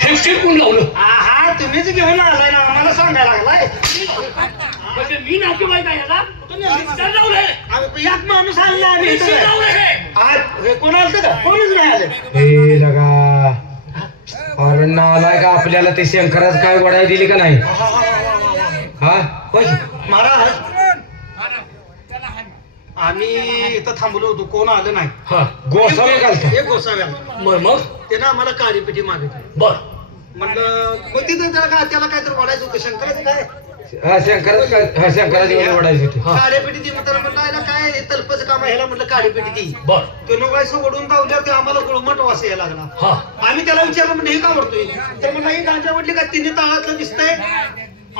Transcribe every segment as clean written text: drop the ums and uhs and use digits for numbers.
हे शिरकून लावलं. हा तुम्हीच घेऊन आलाय ना आम्हाला सांगायला लागलाय. म्हणजे मी नातेवाईक आहे याला यात माणूस आणला आम्ही कोण आलं का कोणच नाही आलं. हे लगा अरे नालाय का आपल्याला ते शंकराच काय वडाय दिली का नाही. हा होय महाराज आम्ही इथं थांबलो होतो कोण आलं नाही. हा गोसावी घालता एक गोसाव्याला मग त्यानं आम्हाला काळीपिठी मागितली. बर म्हणलं मग तिथं त्याला काहीतरी वाढायचं होतं शंकराचं काय हा शंकराची वडायची होती. काळीपिठी ती म्हणलं काय तलपचं काम आहे ह्याला म्हटलं काळीपिठी ती बर तो नवायचं ओढून धावल्यावर ते आम्हाला गुळमट वास यायला लागला. हा आम्ही त्याला विचारलं म्हणजे हे का आवडतोय तर म्हणलं ही गांजा वडली का तिने ताळातलं दिसतंय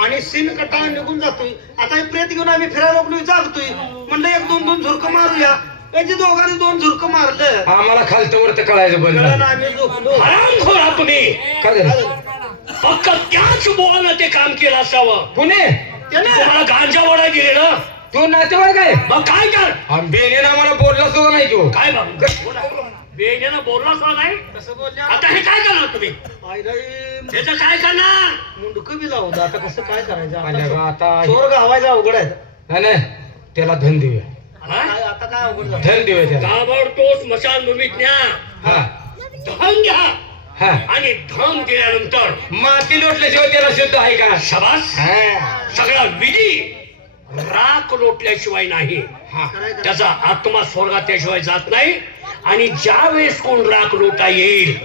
आणि सीन कटाळा निघून जातोय. आता हे प्रेत घेऊन आम्ही फिरायला लागलोय जागतोय म्हणलं एक दोन झुरकं मारूया. याची दोघांनी 2 झुरकं मारलं आम्हाला खालतं वरतं कळायचं बरं कळलं आम्ही झोपलो. हरामखोरा तुम्ही काय झालं फक्त त्याच बोलानं ते काम केलं असावं. पुणे तुम्हाला गांजा वडा दिले ना तू नातेवाईक आहे. मग काय कर बेने मला बोलला सुद्धा नाही तू. काय बाबू बेण्यानं बोललाच नाही. कसं बोलल्या आता हे काय करणार तुम्ही ह्याचं काय करणार. मुंडकं बी लावलं आता कसं काय करायचं आल्या बा आता चोर गावायचं अवघड आहे. नाही त्याला धन देऊया. आता काय अवघड झालं. धन देऊया त्याला. ताबडतोब स्मशानभूमीत न्या हा धन घ्या हा आणि धन दिल्यानंतर माती लोटल्याशिवाय त्याला शुद्ध आहे का. शाबास हा सगळा विधी राख लोटल्याशिवाय नाही. त्याचा आत्मा स्वर्गात त्याशिवाय जात नाही. आणि ज्या वेळेस कोण राख लोटा येईल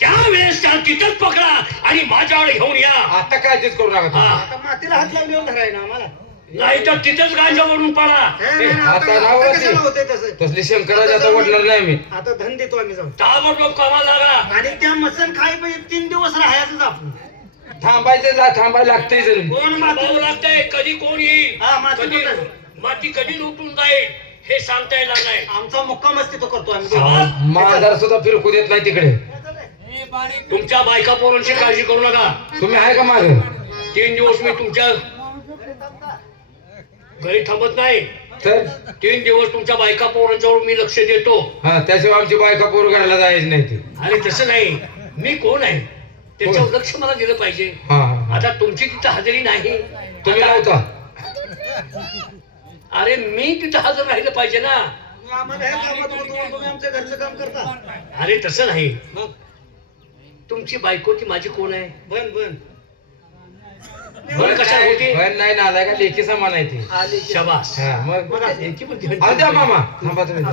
त्यावेळेस त्या तिथंच पकडा आणि माझ्याकडे घेऊन या. आता काय तेच करू नका तुम्ही. आता मातीला हात लावल्यावर धराय ना आम्हाला. नाही तर तिथंच गांजा वरून पाडा. आता नाव आता कशाला होतंय तसं. तसली शंकराची आता वडणार नाही मी. आता धन देतो आम्ही जाऊन ताबडतोब कामाला लागा. आणि त्या मसन खाय पाहिजे 3 दिवस राहायचंच आपण. थांबायला लागतंय जर. कोण माती लागतंय कधी कोण येईल हा माती कधी लोटायचं. माती कधी लुटून जाईल हे सांगता येणार नाही. आमचा मुक्कामच तिथं करतो आम्ही. माझा सुद्धा फिरकू देत नाही तिकडे. तुमच्या बायका पोरांची काळजी करू नका. तुम्ही आहे का माग. 3 दिवस मी तुमच्या घरी थांबत नाही. तर 3 दिवस तुमच्या बायका पोरांच्यावर मी लक्ष देतो. हा त्याशिवाय आमची बायका पोर करायला जायच नाही ती. अरे तसं नाही मी कोण आहे त्याच्यावर लक्ष मला दिलं पाहिजे. हा आता तुमची तिथं हजेरी नाही तुम्ही नव्हता. अरे मी तिथं हजर राहिलं पाहिजे ना. आम्हाला हे कामात होतो, तुम्ही आमच्या घरचं काम करता. अरे तसं नाही. मग तुमची बायको ती माझी कोण आहे. बन बरं कशाला होती. बन नाही ना आलाय का लेखी समान आहे ती. आली शाबास. हा मग एकी पण घेऊन अहो द्या मामा थांबा तुम्ही.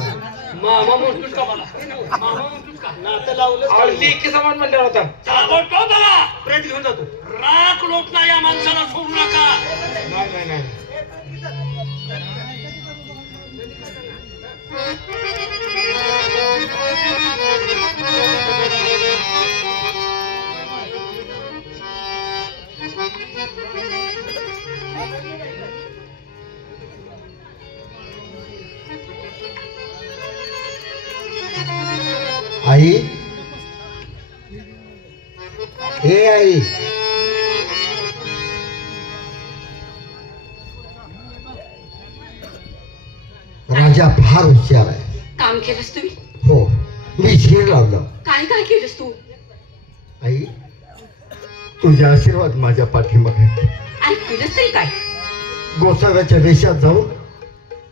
मामा म्हणतोस का मला. मामा म्हणतोस का. नातं लावलं अहो लेखी समान म्हणल्यावर होता. ताबडतोब बघा. प्रेत घेऊन जातो. राख लोटणा या माणसाला सोडू नका. नाही आई हे आई राजा फार हुशार आहे. काम केलंस तुम्ही. हो मी शिर लावलं. काय काय केलंस तू. आई तुझे आशीर्वाद माझ्या पाठीमागे आहेत. आणि केलंस तरी काय. गोसाव्याच्या वेशात जाऊन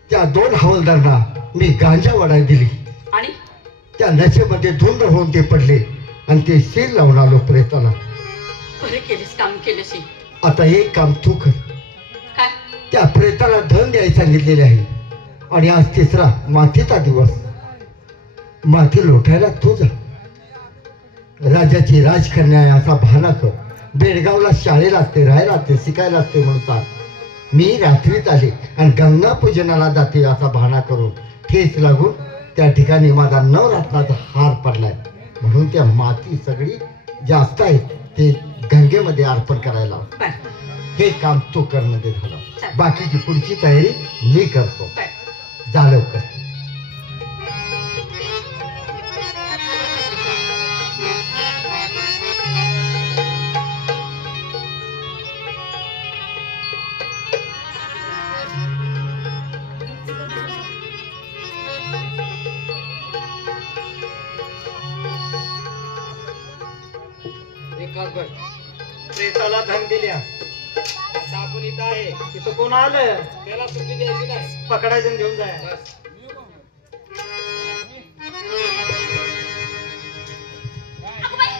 त्या 2 हवालदारांना मी गांजा वडाय दिली. आणि त्या नशेमध्ये धुंद होऊन ते पडले आणि ते शिर लावून आलो प्रेताला. बरं केलंस काम केलंस. आता एक काम तू कर. काय. त्या प्रेताला धन द्यायला सांगितलेले आहे आणि आज 3रा मातीचा दिवस. माती लोटायला तू जा. राजाची राजकन्या आहे असा भाना कर. बेडगावला शाळेला असते राहायला असते शिकायला असते म्हणून सांग. मी रात्रीत आले आणि गंगा पूजनाला जाते असा भाना करून ठेस लागून त्या ठिकाणी माझा नवरत्नाचा हार पडलाय म्हणून त्या माती सगळी जास्त आहे ते गंगेमध्ये अर्पण करायला. बरं हे काम तू करण्यात झालं. चालेल. बाकीची पुढची तयारी मी करतो. बरं. जा लवकर. बर प्रेताला धन दिल्या. आता आपण इथं आहे तिथं कोण आलं त्याला सुट्टी द्यायची नाही पकडायचं आणि घेऊन जाय. बस. अगं बाई,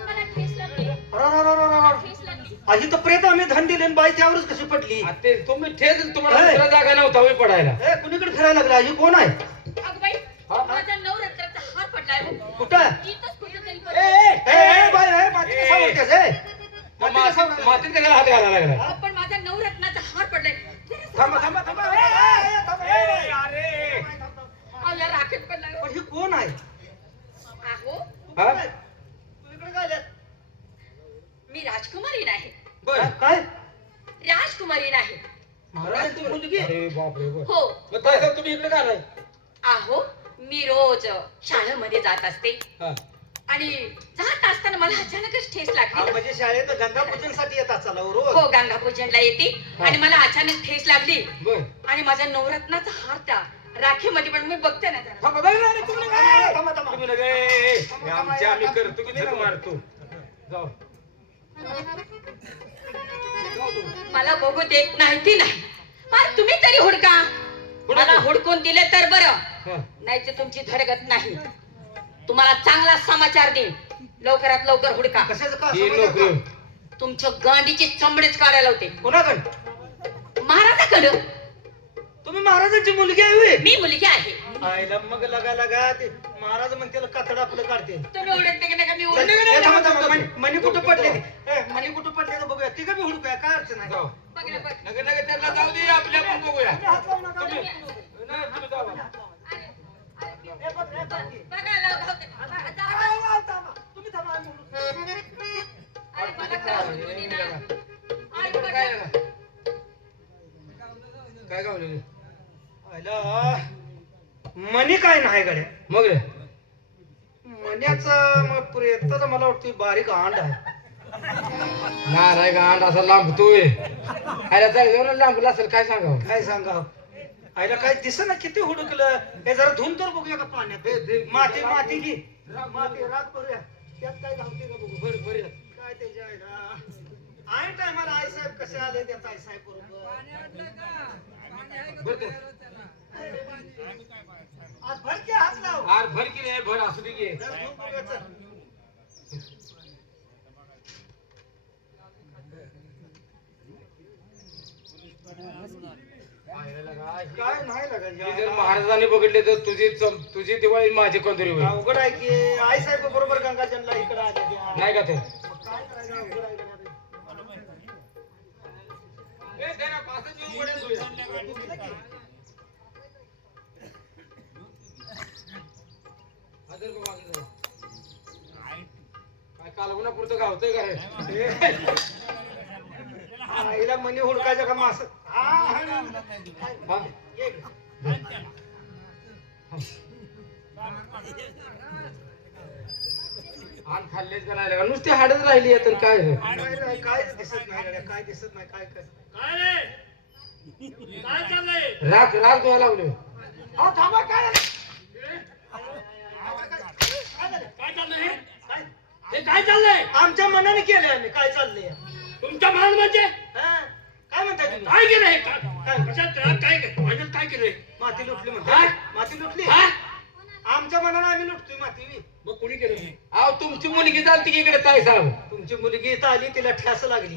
मला ठेस लागली. ठेस लागली. आधी तर प्रेत आम्ही धन दिले आणि बाई त्यावरच कशी पडली. आ, ते तुम्ही ठेच तुम्हाला हे. दुसरा जागा नव्हता होय पडायला ए कुणीकडे फिरायला लागला ही कोण आहे. अगं बाई, हा? माझा नवरात्राचा हार पडलाय हो. कुठं इथंच कुठेतरी ए पडलाय. ए ए बाई ए माती कसा ए. वरतेस, ए? माती कसा वरतेस? मातीत कशाला हात घालायला लागला पण माझा नवरत्नाचा हार पडलाय. थांबा थांबा थांबा ए, ए, ए, थांबा, ए, ए. अरे अहो, या राखेत पडलाय हो. पण ही कोण आहे. अहो, हा? तू इकडे काय आल्यास? मी राजकुमारी नाही. बर काय राजकुमारी नाही. महाराजांची मुलगी. अरे बापरे बर हो. मग काय तुम्ही इकडे काय नाही अहो, मी रोज शाळेमध्ये जात असते हा आणि जात असताना मला अचानकच ठेस हा, लागली. म्हणजे शाळेत गंगा पूजनसाठी येतात चला रोज. हो, गंगापूजनला येते आणि मला अचानक ठेस लागली बर आणि माझ्या नवरत्नाचा हार त्या राखीमध्ये पण मी बघते ना जरा. थांबा, नाही, नाही, तुम्ही नका. थांबा, थांबा. तुम्ही लगे ए, ए, आमच्या आम्ही करतो की झक मारतो जाऊ मला बघू देत नाही ती नाही. पण तुम्ही तरी हुडका. मला हुडकून दिले तर बरं, हा. नाही तर तुमची धडगत नाही. तुम्हाला चांगला समाचार देईन. लवकरात लवकर हुडका. कशाचं का ही समजलं नोकरी का? तुमच्या गांडीचे चमडेच काढायला होते. कोणाकडे महाराजाकडं. तुम्ही महाराजांची मुलगी आहे होय? मी मुलगी आहे. आईला मग लगा लगा ते महाराज म्हणते कातड आपलं काढते. तुम्ही उडत नाही का मी ए, उडत थांबा, थांबा, मणी कुठं पडले मणी कुठं पडले तर बघूया ती कमी हुडकूया काय अडचण आहे. जाऊ बघ ना, बघ. नगे नगे त्यांना जाऊ दे आपल्या आपण बघूया हात लावू नका. तुम्ही- नाही, तुम्ही जावा. हे बघ, हे बघ. बघा, लाव- काय वाव, थांबा. तुम्ही थांबा, आम्ही हुडकू. अरे मला कळलं नाही ना. अरे बघा. काय गावलेलं आईला मणी काय नाही गड्या. मग रे मण्याचा मग प्रेताचा मला वाटतं बारीक अंड आहे. नाही गांड असा लांबतोय आयला जाऊन लांबला असेल काय सांगावं काय सांगा आईला काय दिसेना किती हुडकलं. हे जरा धुवून तर बघूया का पाण्यात. माती माती घे माती रात करूया त्यात काय घालते का बघू. बरं बरं काय त्याच्या आईला आई टायमाला आई साहेब कसे आले त्यात आई साहेब बरोबर. बरं आज भर की हात लाव. आर भर की नाही भर असू दे की जरा धुवून बघूया, चल. काय नाही जर लागायचं. महाराजांनी बघितले तर तुझी दिवाळी माझी कोणतरी होईल अवघड आहे की आई साहेब बरोबर गंगाजनला इकडे आले त्या. नाही का ते मग काय करायचं अवघड आहे का ते. काय कालवणा पुरतं गावतंय का रे आईला मनी हुडकायचं का मास. हा? आण खाल्लेच का नाही नुसती हाडच राहिली आहे तर काय काय दिसत नाही गड्या, काय दिसत नाही काय कर. काय रे काय चाललंय राग राग धुवायला लागले अहो, थांबा काय झालं? काय चाललंय हे काय चाललंय आमच्या मनाने केलंय आम्ही काय चाललंय. तुमच्या मान म्हणजे हा? काय म्हणताय तुम्ही. काय केलं हे काय कशात काय म्हणजे काय केलंय माती लुटली हा? म्हणताय. माती लुटली हा आमच्या मनाने आम्ही लुटतोय माती. मग कोणी केलं अहो तुमची मुलगी चालती की इकडे ताई साहेब तुमची मुलगी इथं आली तिला ठ्यास लागली.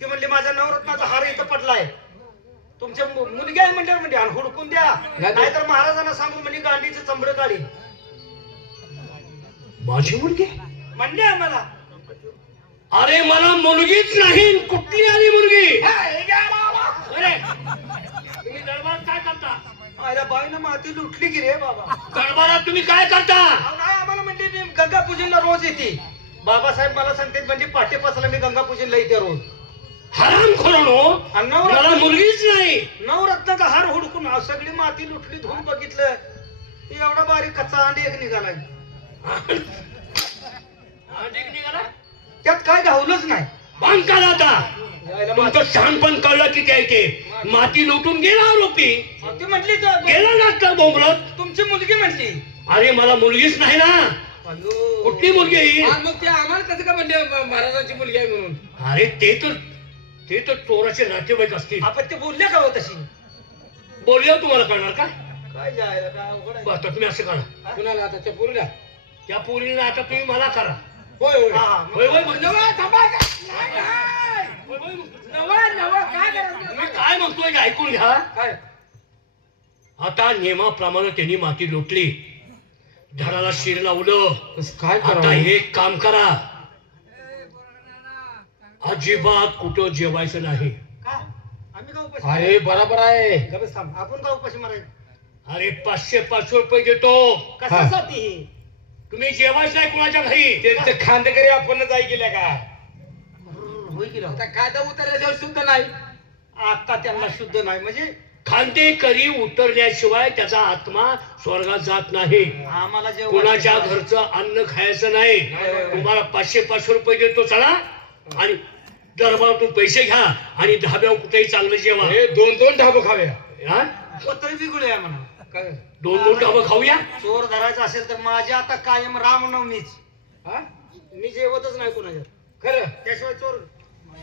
ती म्हणली माझा नवरत्नाचा हार इथं पडलाय. तुमच्या मुलगी आहे म्हणल्यावर म्हणजे आणि हुडकून द्या नाहीतर महाराजांना सांगू म्हणजे गांडीचं चमडं काढी. माझी मुलगी म्हणले आम्हाला. अरे मला मुलगीच नाही कुठली आली मुलगी अरे तुम्ही दरबारात काय करता आयला बाईनं माती लुटली की रे बाबा. दरबारात तुम्ही काय करता अहो, नाही आम्हाला म्हणले मी गंगा पूजनला रोज येते. बाबासाहेब मला सांगतात म्हणजे पाठेपासला मी गंगा पूजनला येते रोज. हराम खोरानो आणि मला मुलगीच नाही नवरत्नाचा हार हुडकून सगळी माती लुटली धुवून बघितलं ती एवढा बारीक कच्चा अंडी एक निघाला. अधिक निघाला त्यात काय घावलंच नाही. बांध काढा आता यायला तुमचं शहाणपण कळलं की काय ते माती लुटून गेला आरोपी ती म्हटली तर गेला ना बोंबलत तुमची मुलगी म्हटली. अरे मला मुलगीच नाही ना अयो. कुठली मुलगी आहे आणि मग ते आम्हाला कसं का म्हणले महाराजांची मुलगी आहे म्हणून? अरे ते तर चोराचे नातेवाईक असतील. आपण ते बोलले का हो तशी? बोलल्यावर तुम्हाला कळणार का? काय जायला काय अवघड आहे. बरं, तर तुम्ही असं करा, कुणाला आता त्या पोरीला? त्या पोरीला आता तुम्ही मला करा. होय होय. हा, होय होय मग. नवा थांबा का? नाही, नाही. होय, होय मग. नवा काय करायचं? तुम्ही काय म्हणतोय ते ऐकून घ्या. काय? आता नियमाप्रमाणे त्यांनी माती लोटली, झाडाला शिर लावलं. कसं काय आता करावं? हे काम करा, अजिबात कुठं जेवायचं नाही. का? आम्ही का उपाशी अरे बरोबर आहे. गबस थांब. आपण का उपाशी मारायचं? अरे 500 रुपये देतो, कशासाठी? तुम्ही जेवायचं नाही कुणाच्या घरी. ते खांदेकरी आपण जाई गेल्या का? होय की राव? आता खांदा उतरल्याशिवाय सुद्धा नाही. आता त्यांना शुद्ध नाही म्हणजे खांदेकरी उतरल्याशिवाय त्याचा आत्मा स्वर्गात जात नाही. आम्हाला जे कुणाच्या घरचं अन्न खायचं नाही. तुम्हाला 500 रुपये देतो, चला आणि दरबारातून पैसे घ्या आणि धाब्यावर कुठेही चांगलं जेवा. हे 2-2 ढाबं खाऊया. हा? पत्र बिघडूया म्हणा. काय? 2-2 ढाबं खाऊया. चोर धरायचा असेल तर माझ्या आता कायम रामनवमीच. हा? मी जेवतच नाही कुणाच्या. खरं त्याशिवाय चोर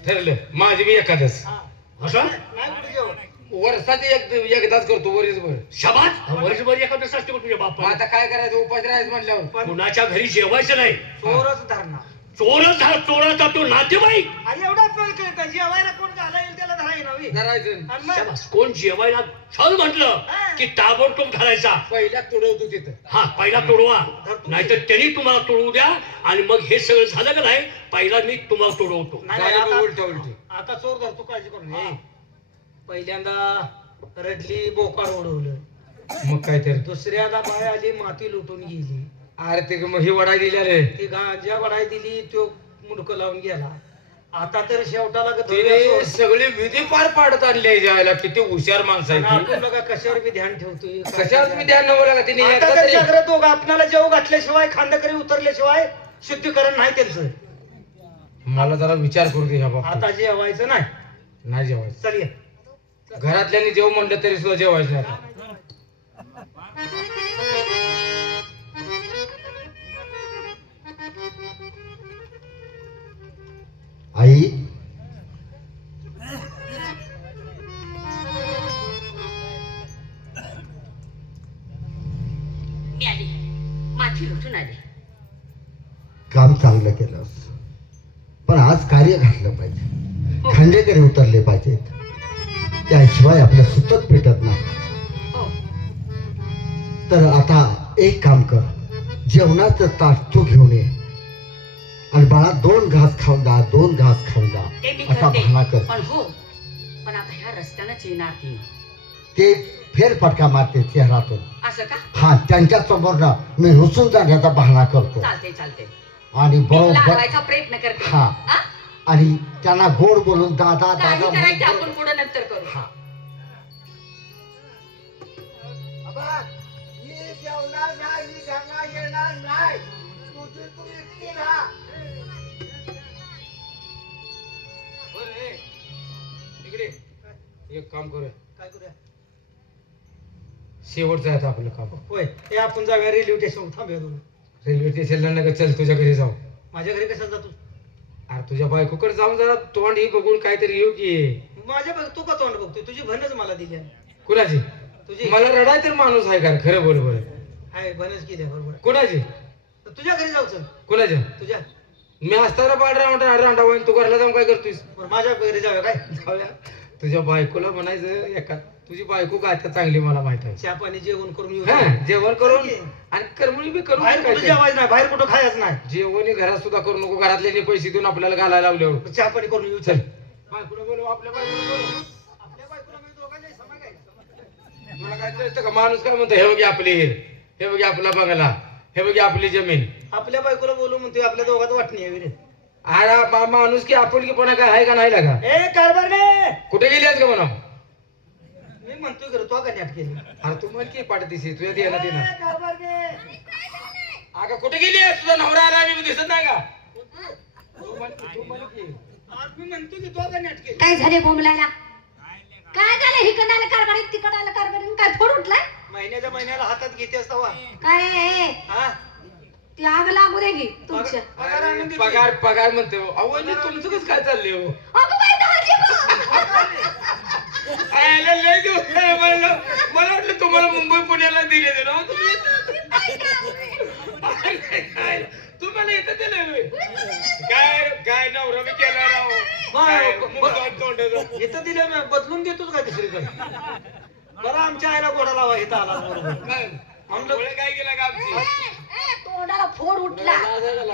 ठरलं. माझी बी एखादच हा. असं नाही कुठे जेवत. वर्षात एकदाच करतो वरीसभर. शबात वर्षभर एखादं असते का तुझ्या मग बापा? आता काय करायचं? उपास राहायचं म्हणल्यावर. पण कुणाच्या घरी जेवायचं नाही. चोरच धरणार. चोराचा तो नातेवाईक. आणि एवढा पण कळतं जेवायला कोण घाला येईल त्याला धराई नव्हे. धरायचं. आणि मग शबास, कोण जेवायला चल म्हटलं की ताबडतोब धरायचा. पहिल्या तुडवतो तिथं. हा, पहिला तोडवा, नाहीतर त्यांनी तुम्हाला तोडवू द्या. आणि मग हे सगळं झालं का नाही, पहिला मी तुम्हाला तोडवतो. नाही, नाही, झालं आता- उलट उलटी. आता चोर धरतो काळजी करून घे. पहिल्यांदा रडली बोकाड ओढवलं. मग काय तर. दुसऱ्यादा बाय आली माती लुटून गेली. अरे ते मग ही वडा दिलेले. ती गांजा वडाय दिली तो मुडकं लावून गेला. आता तर शेवटाला का तिने धुळ्याचं- सगळे विधी पार पाडत आणले जायला. किती हुशार माणसं आणि आहे आपण बघा कशावर बी ध्यान ठेवतोय. कशात मी ध्यान नवं लागा तिने आता एकदा तर तरी- जागृत दोघं आपल्याला जेव घातल्याशिवाय खांदेकरी उतरल्याशिवाय शुद्धीकरण नाही त्यांचं. मला जरा विचार करू दे ह्या बाबा. आता जेवायचं नाही. नाही जेवायचं. चल ये. घरातल्यानी जेव म्हणलं तरी सुद्धा जेवायचं नाही आता. आई मी आली, माती लुटून आली. काम चांगलं केलंस, पण आज कार्य घातलं पाहिजे. खांडेकरी उतरले पाहिजेत, त्याशिवाय आपलं सुतत पेटत नाही. हो, तर आता एक काम कर, जेवणाचं ताट तू घेऊन ये आणि बाळा 2 घास खाऊन जा, 2 घास खाऊन जा ते मी असा बहाणा करते. कर. पण हो, पण आता ह्या रस्त्यानंच येणार ती. ते फेरफटका मारते चेहरातून. असं का? हा, त्यांच्या समोर ना मी रुसून जाण्याचा बहाणा करतो चालते चालते. आणि मी बरोबर लावायचा प्रयत्न करते. हा. हा? आणि त्यांना गोड बोलून दादा काही दादा करायचं म्हणून- आपण पुढे नंतर करू. हा. इकडे एक काम करूया. काय करूया? शेवटचं आहे आता आपलं काम. होय, हे आपण जाऊया रेल्वे स्टेशन. थांबूया दोन. रेल्वे स्टेशनला नका, चल तुझ्या घरी जाऊ. माझ्या घरी कशाला जातो? अरे तुझ्या बायकोकडे जाऊन जरा तोंड ही बघून काहीतरी येऊ की. माझ्या तू का तोंड बघतोय? तुझी भनच मला दिली आहे. कुणाची? तुझी मला रडाय तर माणूस आहे का? खरं बरोबर. आहे भनच केली आहे, बरोबर. कुणाची? तर तुझ्या घरी जाऊचं. कुणाच्या? तुझ्या मी असताना बाळ रांडा होईन, तू घरला जाऊन काय करतोयस? बरं, माझ्या घरी जाऊया काय? जाऊया. तुझ्या बायकोला म्हणायचं एका, तुझी बायको काय तर चांगली मला माहित आहे. चहा पाणी जेवण करून येऊ. हा, जेवण करून आणि करमणी बी करून बाहेर काय कुठं ते. जेवायचं नाही, बाहेर कुठं खायचं नाही. जेवण ही घरात सुद्धा करू नको. घरातल्यानी पैसे देऊन आपल्याला घालायला लावल्यावर चहा पाणी करून येऊ. चल. बायकोला बोलव, आपल्या बायकोला बोलव. आपल्या बायकोला मी दोघांनाही समान आहे. मला काय कळतं का? माणूस काय म्हणतो, हे बघे आपली हिर, हे बघे आपला बंगला, हे बघे आपली जमीन. आपल्या बायकोला बोलू म्हणतोय, आपल्या दोघात वाटणी आहे रे. अरे माणूस की आपुलकीपणा काय आहे का नाही लागा? ए कारभारने, कुठे गेली का म्हणा? मी म्हणतोय खरं, तो का नाट केली? अरे तू म्हण की पाठतीसी तुझ्या देण्यात येणार. ए, कारभारने. अगं कुठे गेली आहे? तुझा नवरा आला मी दिसत नाही का? तू म्हण की. आज मी म्हणतोय की तो का नाट केली? काय झाले बोंबलायला? काय झालं? हिकडं आलं कारभारीत, तिकडं आलं कारभारीत, काय फोड उठलाय? महिन्याला हातात घेते असता वा. काय आहे? हा? ती आग लागू दे की तुमच्या. पगार आणून देते. पगार पगार म्हणते हो. अहो वहिनी, तुमचं कसं काय चाललंय हो? अगं बाई दाजीबा. आयला लय दिवस झाले मला वाटलं तुम्हाला मुंबई पुण्याला दिले ना तुम्ही काय तुम्हाला येतं दिलं होय? काय काय नवरा मी केला राव काय मुंबईत तोंडाचं. इथं दिलं मी बदलून देतोच का दुसरीकडे. बरं आमच्या आईला घोडा लावा इथं आला बरोबर. काय? आमच्यामुळे काय केलं का आमची तोंडाला फोड उठला.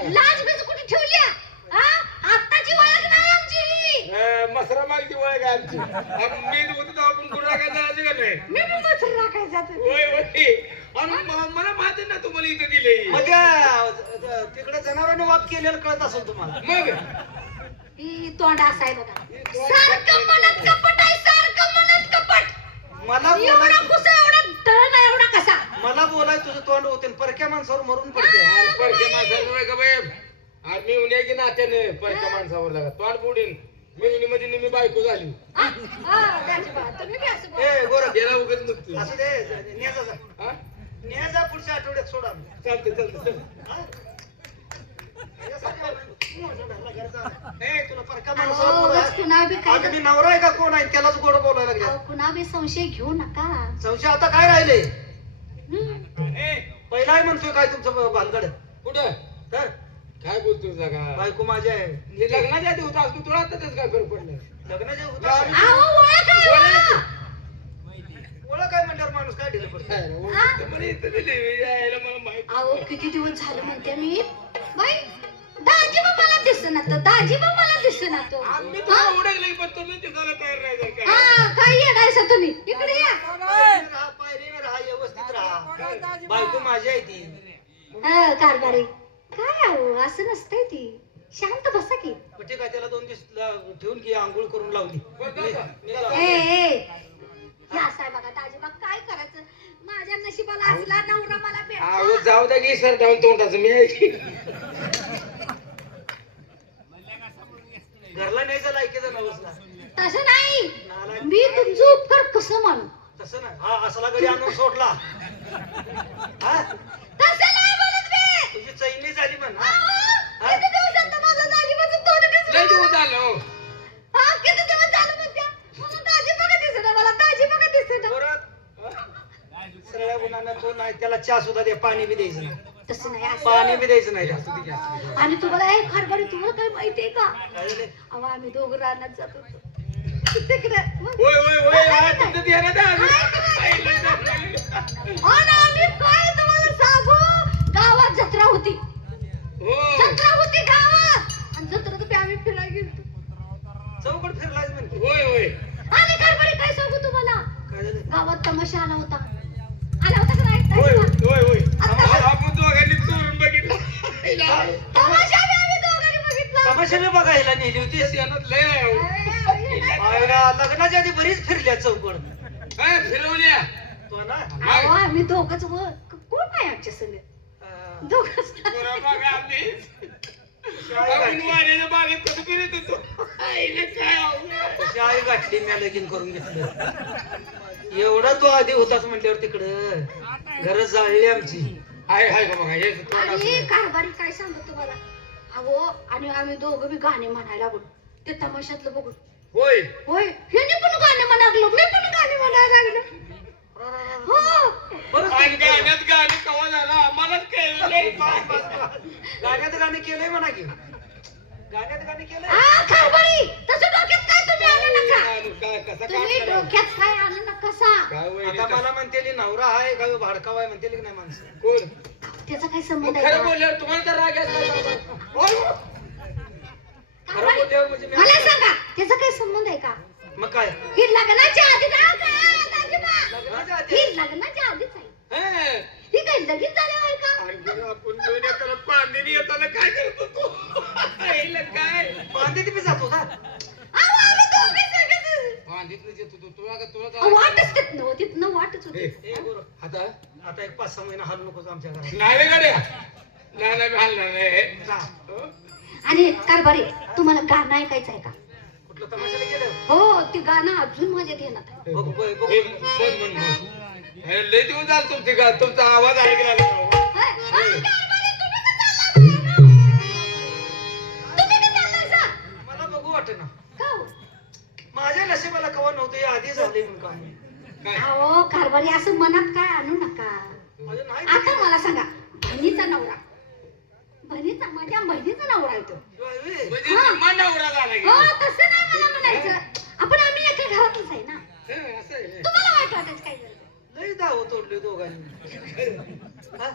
लाज बीज कुठे ठेवल्या? हा? आत्ताची ओळख नाही आमची. मसरा मागची ओळख आहे आमची. मी होतो तेव्हा आपण गुन्हा काय जायचं का नाही? मी पण मसूर राखायचा तर. होय होय. आणि मला माहिती आहे ना तुम्हाला इथं दिले मग त्या तिकडे जनावरांनी वाप केलेलं कळत असेल तुम्हाला. मग ही तोंड असा आहे बघा. सारखं मनात कपट आहे, सारखं मनात कपट. मला एवढा बोलाय कुसा, एवढा तळ एवढा कसा. मला बोलाय तुझं तोंड होते परक्या माणसावर मरून पडते. परक्या माणसावर का बाई आज मी उन्या की नात्याने परक्या माणसावर लागा तोंड बुडीन मी मध्ये नेहमी बायको झाली. हा? हा, दाजीबा, तुम्ही बी असं बोला. ए गोरा गेला उगाच नुकतं. असू दे न्याजा जा. हा? न्याजा पुढच्या आठवड्यात सोडा. चालते चालते हा? ए तुला परक्या माणसावर अहो, बोलाय. कुणा बी काय आता मी नवरा आहे का कोण आहे त्यालाच गोड बोलायला लागले. अहो, कुणा बी संशय घेऊ नका. संशय आता काय राहिले. हम्म. ए पहिला आहे म्हणतोय काय तुमचं भानगड. कुठं तर काय बोलतोय जागा बायको माझी आहे. हे लग्नाच्या आधी होता असतो तुला आता त्याच काय फरक पडलं लग्नाच्या अहो, ओळख आहे, ओळख. ओळख काय म्हणल्यावर माणूस काय ढिलं पडतो. मला इथं दिले यायला मला माहिती अहो, किती दिवस झालं म्हणते मी. बाई दाजीबा मला दिसना तो, दाजीबा मला दिसना तो. आम्ही तुला उडकले पण तुम्ही दिसायला तयार नाही जर काय हा, काय येडायसा तुम्ही इकडे या. राहा पायरीने राहा व्यवस्थित राहा. बायको माझी आहे ती. हा, कारभारी काय अहो, असं नसतंय ती. शांत बसा की. मग ठीक आहे त्याला 2 दिवस ठेवून घे आंघोळ करून लावली. निघाला. ए हे असं आहे बघा दाजीबा, काय करायचं. माझ्या नशिबाला असला नवरा मला अहो भेटला. जाऊ द्या की सर डाऊन तोंडाचं मी आहे की. घरला न्यायचं लायकीचं नवसला. तसं नाही, मी तुमचं उपकार कसं मानू. तसं नाही हा असला घरी आणून सोडला. हा तसं नाही बोलत मी. तुझी चैनी झाली म्हण. अहो, किती दिवसांत माझं दाजीबाचं तोंड दिसलं. लय दिवस झालं हो. हा, किती दिवस झालं म्हणत्या. मला दाजीबा का दिसेना, मला दाजीबा का दिसेना. परत सगळ्या गुणांना तो नाही त्याला चहा सुद्धा दे पाणी बी द्यायचं नाही. तसं नाही असं. पाणी बी द्यायचं नाही त्याला. आणि तुम्हाला एक कारभारी तुम्हाला काय माहितीये का. काय झालं? अहो, आम्ही दोघं रानात जात होतो तिकडे. होय होय होय हा, तुमचं ध्यानात आहे अजून. आणि आम्ही काय तुम्हाला सांगू, गावात जत्रा होती. हो जत्रा होती गावात. आणि जत्रेत बी आम्ही फिरायला गेलो. चौकट फिरलाच म्हणते. होय होय आणि कारभारी काय सांगू तुम्हाला, काय झालं? गावात तमाशा आला होता. आला होता का नाही होय दाजीबा? होय होय आता- आपण दोघांनी चोरून बघितलं तमाशा बी आम्ही दोघांनी बघितला. तमाशा बी बघायला नेली होती. ध्यानात लय आहे हो. आईला लग्नाच्या आधी बरीच फिरल्या चौकड. हा, फिरवल्या तो ना अहो, आम्ही दोघंच कोण आहे आमच्या संग. दोघंच. पोरा बघा आम्ही. आपण वाऱ्याच्या बागेत कसं फिरत होतो आईला काय अवघड. तशी आई गाठली मी लगीन करून घेतलं. एवढा तो आधी होताच म्हटल्यावर तिकडं घर जाळली आमची. आहे का बघा हे तोंड आणि असं. कारभारी काय सांगतो तुम्हाला. अहो, आणि आम्ही दोघं बी गाणे म्हणायला लागलो ते तमाशातलं बघून. होय होय, ह्याने पण गाणे म्हणायला लागलो, मी पण गाणे म्हणायला लागलो. हो. बरंच आणि गाण्यात गाणं कवा झालं आम्हालाच कळलं गाण्यात गाणे केलंय म्हणा की. गाण्यात गाणे केलंय. आ, कारभारी तसं डोक्यात काय तुम्ही आणू नका. काय कसा तुम्ही काम डोक्यात काय आणू नका सा. काय होय आता मला म्हणतेली नवरा आहे का भाडकावा आहे म्हणतेली की नाही माणसं. कोण त्याचा काय संबंध मग आहे खरं का? बोलल्यावर तुम्हाला तर राग येतो. होय. खरं कारभारी, बोलल्यावर म्हणजे मी- मला सांगा त्याचा काय संबंध आहे का. मग काय ही लग्नाच्या आधी दाजीबा. लग्नाच्या आधी? ही लग्नाच्या आधीच आहे. हे. ही काही लगीन झाल्यावर आहे का. आणि आपण दोन येताना पाणी येताना काय करत होतो आईला काय बांधे बी जातो का. अहो, आम्ही दोघे सगळेच. पांडीतनं येत होतो तुला का तुला अहो, वाटच तिथनं वाटच होती. ए गोरं, आता आता एक 5-6 महिना हालू नकोस आमच्या घरात. नाही रे गाड्या नाही नाही मी हलणार नाही जा. हो? आणि कारभारी तुम्हाला गाणं ऐकायचं आहे का. कुठलं तमाशाला गेलं. हो, ते गाणं अजून माझ्या ध्यानात आहे. बघू बघू, बघू. हे, म्हण. हे, लय दिवस झालं तुमचे का तुमचा आवाज ऐकला नाही. होय? अहो, कारभारी, तुम्ही कसं काय? अहो कारभारी असं मनात काय आणू नका. अजून नाही आता मला सांगा, बहिणीचा नवरा, माझ्या बहिणीचा नवरा येतो. म्हणजे नवरा झाला की? हो तसं नाही मला म्हणायचं. आम्ही एका घरातच आहे ना. असं आहे. तुम्हाला वाईट वाटायचं काय गरज आहे? लई दाव तोडली दोघांनी. हा?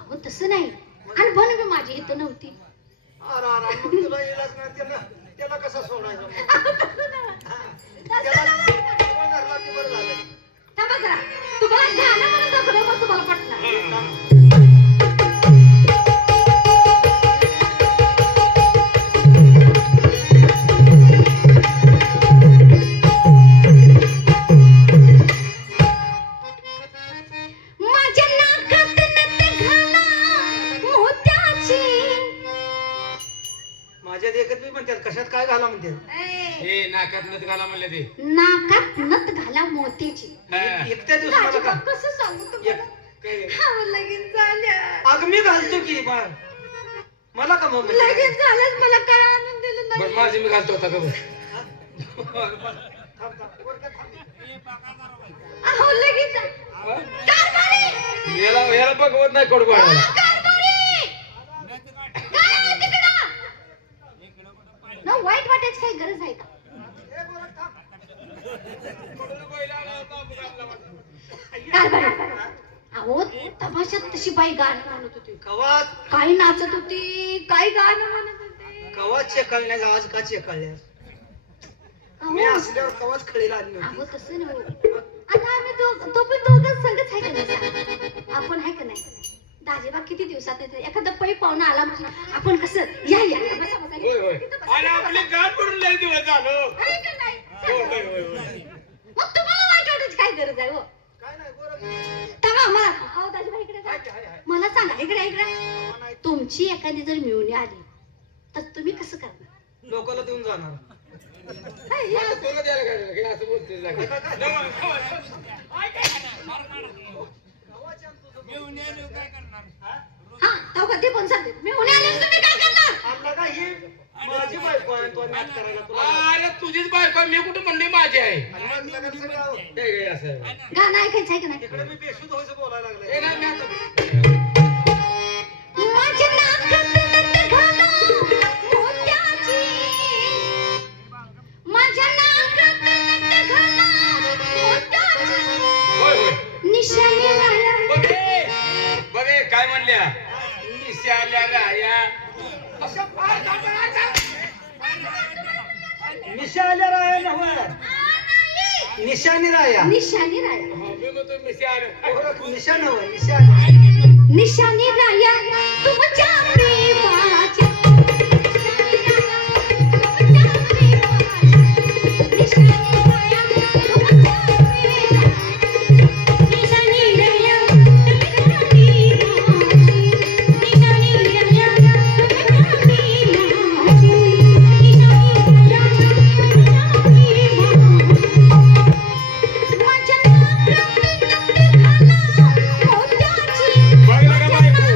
अहो तसं नाही. आणि बन बी माझी इथं नव्हती. अरे मग तुला इलाज नाही त्याला कसा सोडायचा मग? अहो, तसं नाही. तसं त्याला नाही. धरला की बरं झालं. थांबा जरा. तुम्हाला गाणं म्हणत दाखवलं मग तुम्हाला पटणार. माझ्या नाकात नथ घाला मोत्याची. माझ्या देखत बी म्हणतात कशात काय घाला म्हणते. हे नाकात नथ घाला म्हणले ते. नाकात नथ घाला मोत्याची. हा. एकट्या दिवसाला राजूबा, का कसं सांगू तुम्हाला? काय? अहो, लगीन झाल्या. अग मी घालतो की मला का मग म्हणजे? लगीन झाल्यास मला काय आणून दिलं बरं नाही. माझी मी घालतो आता का बघ. थांब, थांब. वर का थांब. अहो लगीन झालं. कारभारी! याला बघवत नाही कडबाड. अहो, कारभारी! काय आहे तिकडं? ना वाईट वाटायची काही गरज आहे का? कारभारी! अहो तमाशात तशी बाई गाणं म्हणत होती, कवा काही नाचत होती, काही गाणं म्हणत होती. कवाच चेकाळण्याचा आवाज का चेकाळल्या मी अहो, असल्यावर कवाच खळीला आली अहो नव्हती. तसं नाही. आता आम्ही तो पण दोघं संगच आहे का नाही सांग? आपण आहे का नाही? दाजीबा किती दिवसात येते. एखादा पै पाहुणा आला म्हणजे आपण कसं या या या, बसा बसा. होय होय. तिथं बसा, आणि तिथं आपले बसा. गाठ पडून लय दिवस झालो. आहे का नाही? होय होय होय होय. मग तुम्हाला वाईट वाटायची काय गरज आहे हो? काय नाही गोरं. तेव्हा मला अहो दाजीबा इकडे जा. हाय, हाय. मला सांगा इकडे तुमची एखादी जर मिळवणी आली तर तुम्ही कसं करणार? लोकांना देऊन जाणार. हे आता असं- तुला द्यायला काय झालं? हे असं बोलतेस ना का? हा तेव्हा ते पण सांगते मिळवणी आली तर तुम्ही काय करणार? आणला का ही माझी बायको आहे तो नाट करायला तुला. अरे तुझीच बायको मी कुठे म्हणली माझी आहे. आणि मग सगळं सगळं हे काय असं आहे? गाणं ऐकायचं आहे का नाही? इकडे मी बेशुद्ध व्हायचं बोलायला लागले. हे नाही मी आता माझ्या नाकात नथ घाला मोत्याची. माझ्या नाकात नथ घाला मोत्याची. होय होय. निशाणी राया. बघे काय म्हणल्या निशाल्या राया. असं फार निशा आल्या राया नव्हे. नाही. निशानी राया. निशाणी राया. मी म्हणतो निशाल. निशा नव्हे निशा. निशाणी राया तुमच्या प्रेमाची. निशाणी राया तुमच्या प्रेमाची. निशाणी राया तुमच्या प्रेमाची. निशाणी राया तुमच्या प्रेमाची. निशाणी राया तुमच्या प्रेमाची. माझ्या नाकात नथ घाला मोत्याची. बघ ना का बायको.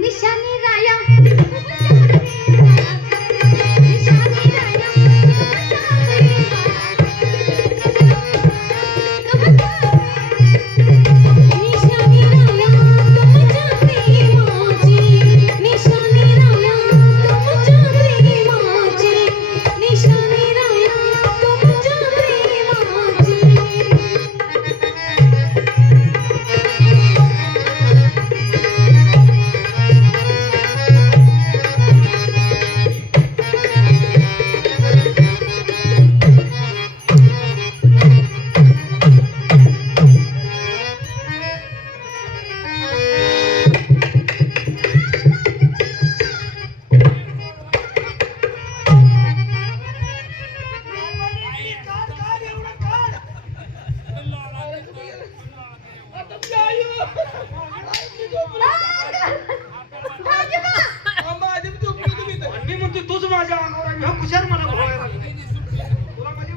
निशानी राया निशानी राया निशानी राया तुमच्या प्रेमाची निशानी राया तुमच्या प्रेमाची निशानी राया तुमच्या प्रेमाची मी म्हणतो तूच माझ्या अंगावर आहे. ह्यो कुशार मला भोवायला लागला. तुला माझी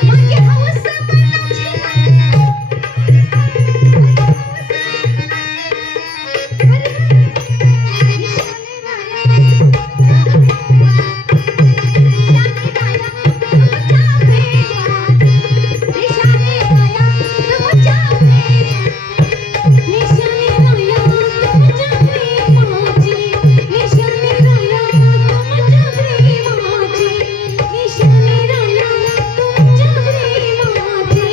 माझी हवस मनाची निशानी राया निशानी राया तुमच्या प्रेमाची निशानी राया तुमच्या प्रेमाची निशानी राया तुमच्या प्रेमाची निशानी राया तुमच्या प्रेमाची निशानी राया तुमच्या प्रेमाची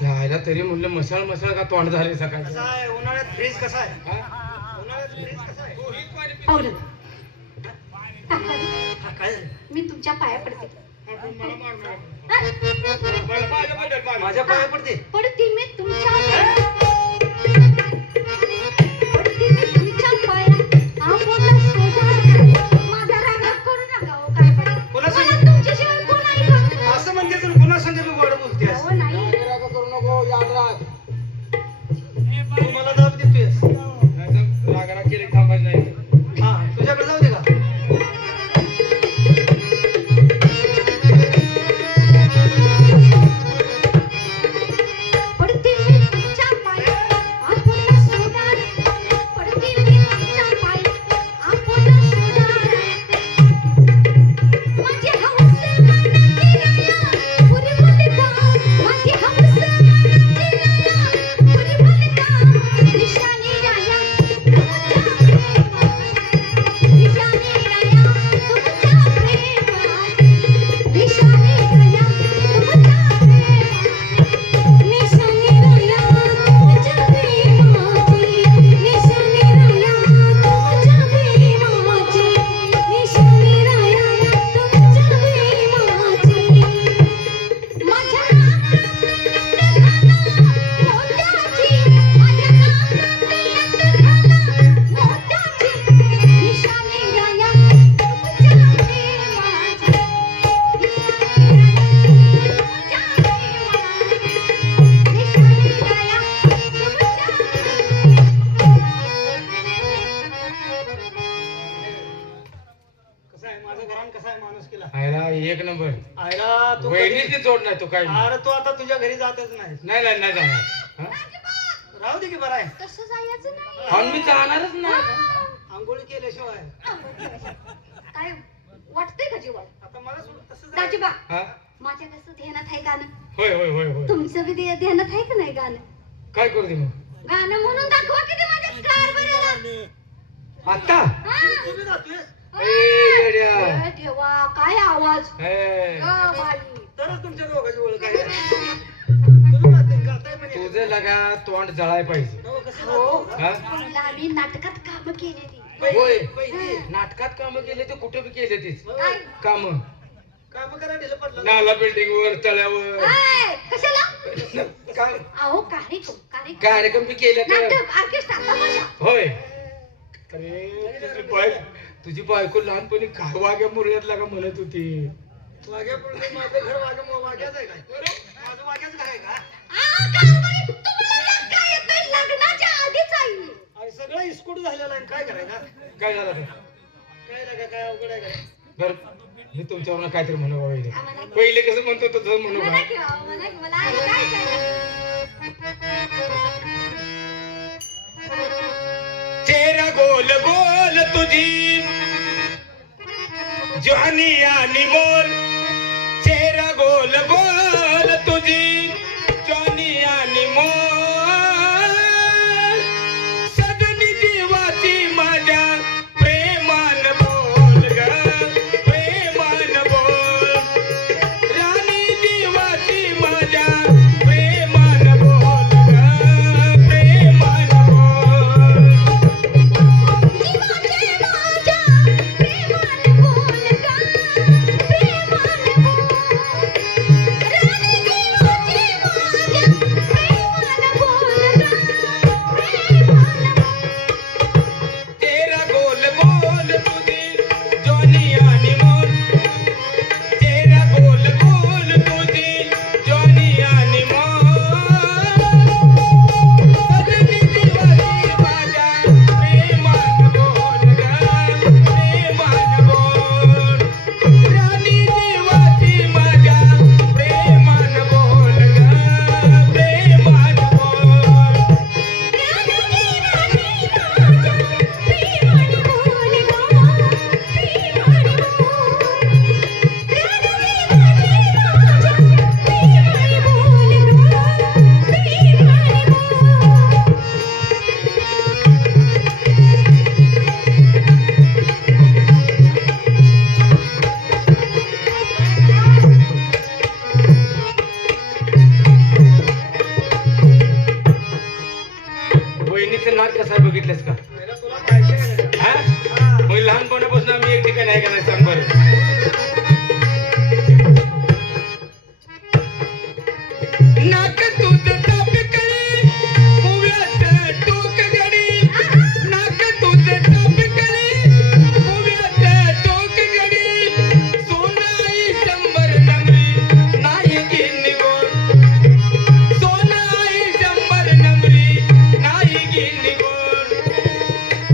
जायला तरी म्हणलं मसाळ मसाळ का तोंड झाले सकाळी कसा आहे उन्हाळ्यात फ्रीज कसा आहे हा? उन्हाळ्यात फ्रीज कसा आहे पावलं काका, हा, काय मी तुमच्या पाया पडते माझ्या पाया पडते पडते मी तुमच्या पडते मी तुमच्या पाया आपण सोडा माझ्या रागात करू नका हो काय पडेल कोणाचं? मला तुमच्याशिवाय कोण आहे का? असं म्हणते तर पुन्हा संजय मी गोड बोलते हो नाही करू नको याद राग तू मला दाब देतोयस रागाला केले थांबायचं नाही हा तुझ्याकडे जाऊ दे का पडते मी तुमच्या पाया आपण सोडा पडते मी तुमच्या पाया आपण सोडा माझी हवस मनाची राया पुरी मलिका माझी हवस मनाची राया पुरी मलिका निशानी राया तुमच्या प्रेमाची निशानी राया तुमच्या प्रेमाची निशानी राया तुमच्या प्रेमाची निशानी राया तुमच्या प्रेमाची निशानी राया तुमच्या प्रेमाची निशानी राया तुमच्या प्रेमाची माझ्या मोत्याची माझ्या मोत्याची निशानी राया तुमच्या प्रेमाची कसं आहे माझं घरान कसं आहे माणूस केला आयला एक नंबर आयला तू वहिनीची जोड नाही तू काय अरे तू आता तुझ्या घरी जातच नाही नाही नाही नाही जाणार हा? राहू दे की बरं आहे तसं जायचं नाही आणि मी जाणारच नाही आंघोळी केल्याशिवाय काय वाटतंय का जीवन आता मला सोडून तसं जायचं. दाजीबा हा? माझ्या कसं ध्यानात आहे गाणं होय होय होय होय तुमचं बी ध्यानात आहे का नाही गाणं काय करू दे मग गाणं म्हणून दाखवा किती माझ्या कारभाराला आता तू बी जातोयस? ए, येड्या. अरे देवा काय आवाज ए, गा बाई तरच तुमच्या दोघांची ओळख आहे तुम्ही गाताय म्हणे. तुझं लगा तोंड जळाय पाहिजे हो, कसं हो. गातो? हा? म्हणलं आम्ही नाटकात काम केलेली होय पहिली. नाटकात काम केले ते कुठे बी केले तेच काय काम कामं करा ढिलं पडलं नाला बिल्डिंग वर तळ्यावर ऐ, कशाला काम अहो कार्यक्रम कार्यक्रम बी केले तर नाटक ऑर्केस्ट्रा तमाशा होय तुझी बायको लहानपणी काय वाघ्या मुरळ्यातला का म्हणत होती. वाघ्या पडले माझं घर वाघ्याच आहे काय माझं वाघ्याच घर आहे का कारभारी, तुम्हाला काय येतंय? लग्नाच्या आधीच आई. आणि सगळं इस्कूट झालेलं आहे काय करायचं काय झालं ते? काय लागा काय अवघड आहे काय बर मी तुमच्यावर काहीतरी म्हणू पहिले आम्हाला की- पहिले कसं म्हणतो तसं म्हणू म्हणा का? की बाबा, म्हणा की मला ऐकायचं चेहरा गोल गोल तुझी जवानी आणि बोल, चेहरा गोल गोल तुझी जवानी आणि मोल, सजनी जीवाची माझ्या प्रेमान बोल ग, प्रेमान बोल, राणी जीवाची माझ्या प्रेमान बोल ग, प्रेमान बोल. जीवाचे माझ्या प्रेमाने बोल गा, प्रेमाने बोल. राणी जीवाचे माझ्या प्रेमाने बोल गा, प्रेमाने बोल. तेरा गोल गोल तुझी जवानी आणि मोल, तेरा गोल गोल तुझी जवानी आणि मोल, सजनी जीवाची माझ्या प्रेमान बोल ग, प्रेमान बोल, राणी जीवाची माझ्या प्रेमान बोल ग, प्रेमान बोल. बहिणीचं नाक कसं आहे बघितलंस का? पहिला तुला माहिती आहे का? हा? मग लहानपणापासून आम्ही एक ठिकाणी आहे का नाही सांग बरं. नाक तुझं टापकळी, भुव्याचं टोक गडी, नाक तुझं टापकळी, भुव्याचं टोक गडी, सोनाई 100 नमरी नाही की निगोर, सोनाई 100 नमरी नाही की निगोर,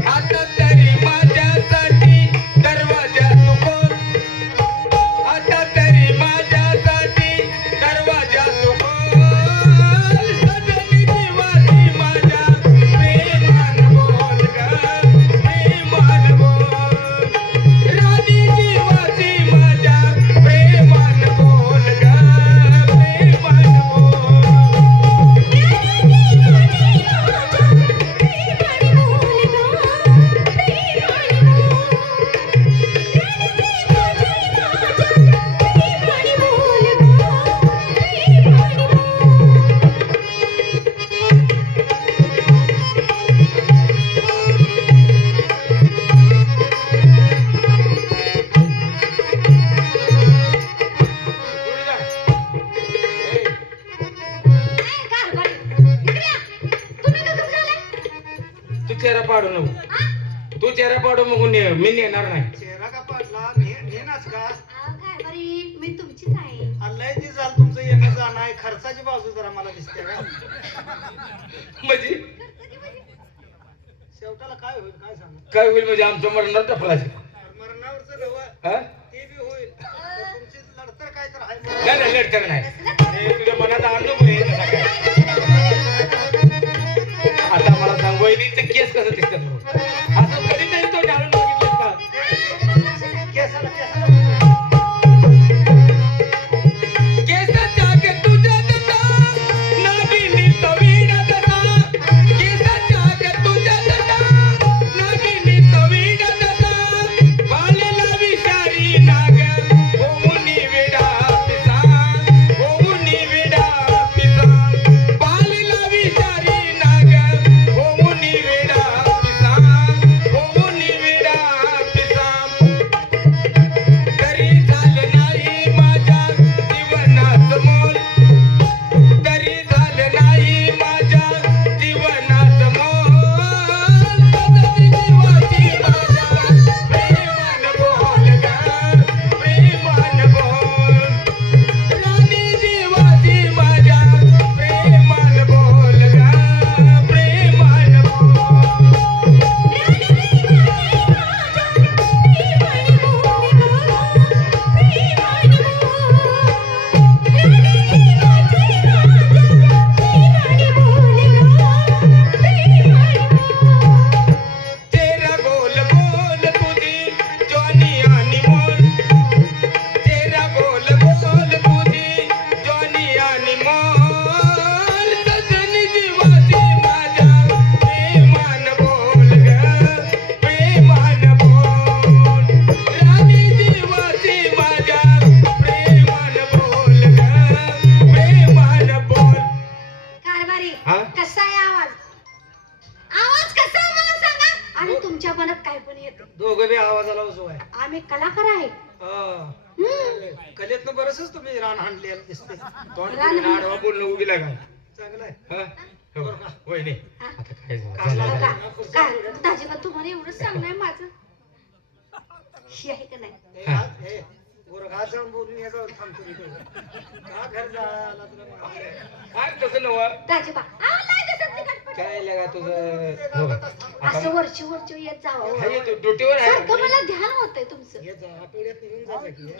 आता तरी माझ्यासाठी दरवाजा तू खोल, आता तरी माझ्यासाठी दरवाजा तू खोल, सजनी जीवाची माझ्या प्रेमान बोल ग, प्रेमान बोल, राणी जीवाची माझ्या प्रेमान बोल ग, प्रेमान बोल. तू चेहरा पाडू नको, तू चेहरा पाडू नको, मी नेणार नाही. चेहरा का पाडला नेनाच का मी तुमचीच आहे. अल्लाय ती झाल तुमचं येणं जाणं आहे खर्चाची बाजू जरा मला दिसते का म्हणजे शेवटाला काय होईल काय सांग काय होईल म्हणजे आमचं मरणार टपलाचं. मरणावरचं नवं हा? ते बी होईल तर तुमची लढतर काय तर आहे नाही नाही लढतं नाही. हे तुझ्या मनात आणू नको हे तसं काय. आता मला सांग वहिनीचं केस कसं दिसतात बघ. असं कधीतरी तो जाणून बघितलंस का? केसाला केसाला केसाच्या गे तुझ्या दता, नागिनी तवीडा दता, केसाच्या गे तुझ्या दता, नागिनी तवीडा दता, बालेला विषारी नाग, होऊनी वेडा पिसा, होऊनी वेडा पिसा, बालेला विषारी नाग, होऊनी वेडा पिसा, दोघं बी आवाजाला उजव आहे. आम्ही कलाकार आहे. हा. कलेतनं बरंच तुम्ही रान हाणलेलं दिसते. आडवा बोलणं उभी लागा चांगलं आहे. हा? हो. होय नाही आता काय झालं? कामाला झालं. काय दाजीबा तुम्हाला एवढं सांगणं आहे माझं ही आहे का नाही. घात जाऊन बोलून याचा थांबतो मी का घर जायला तुला काय तसं नव्ह दाजीबा आव, लय दिसत नाही गणपती. काय लागा तुझं हो. असं वरची वरची येत जावं. हाय, तू ड्युटीवर सारखं आहे मला ध्यान होतंय तुमचं. हे जा पिढ्यात येऊन जायचं की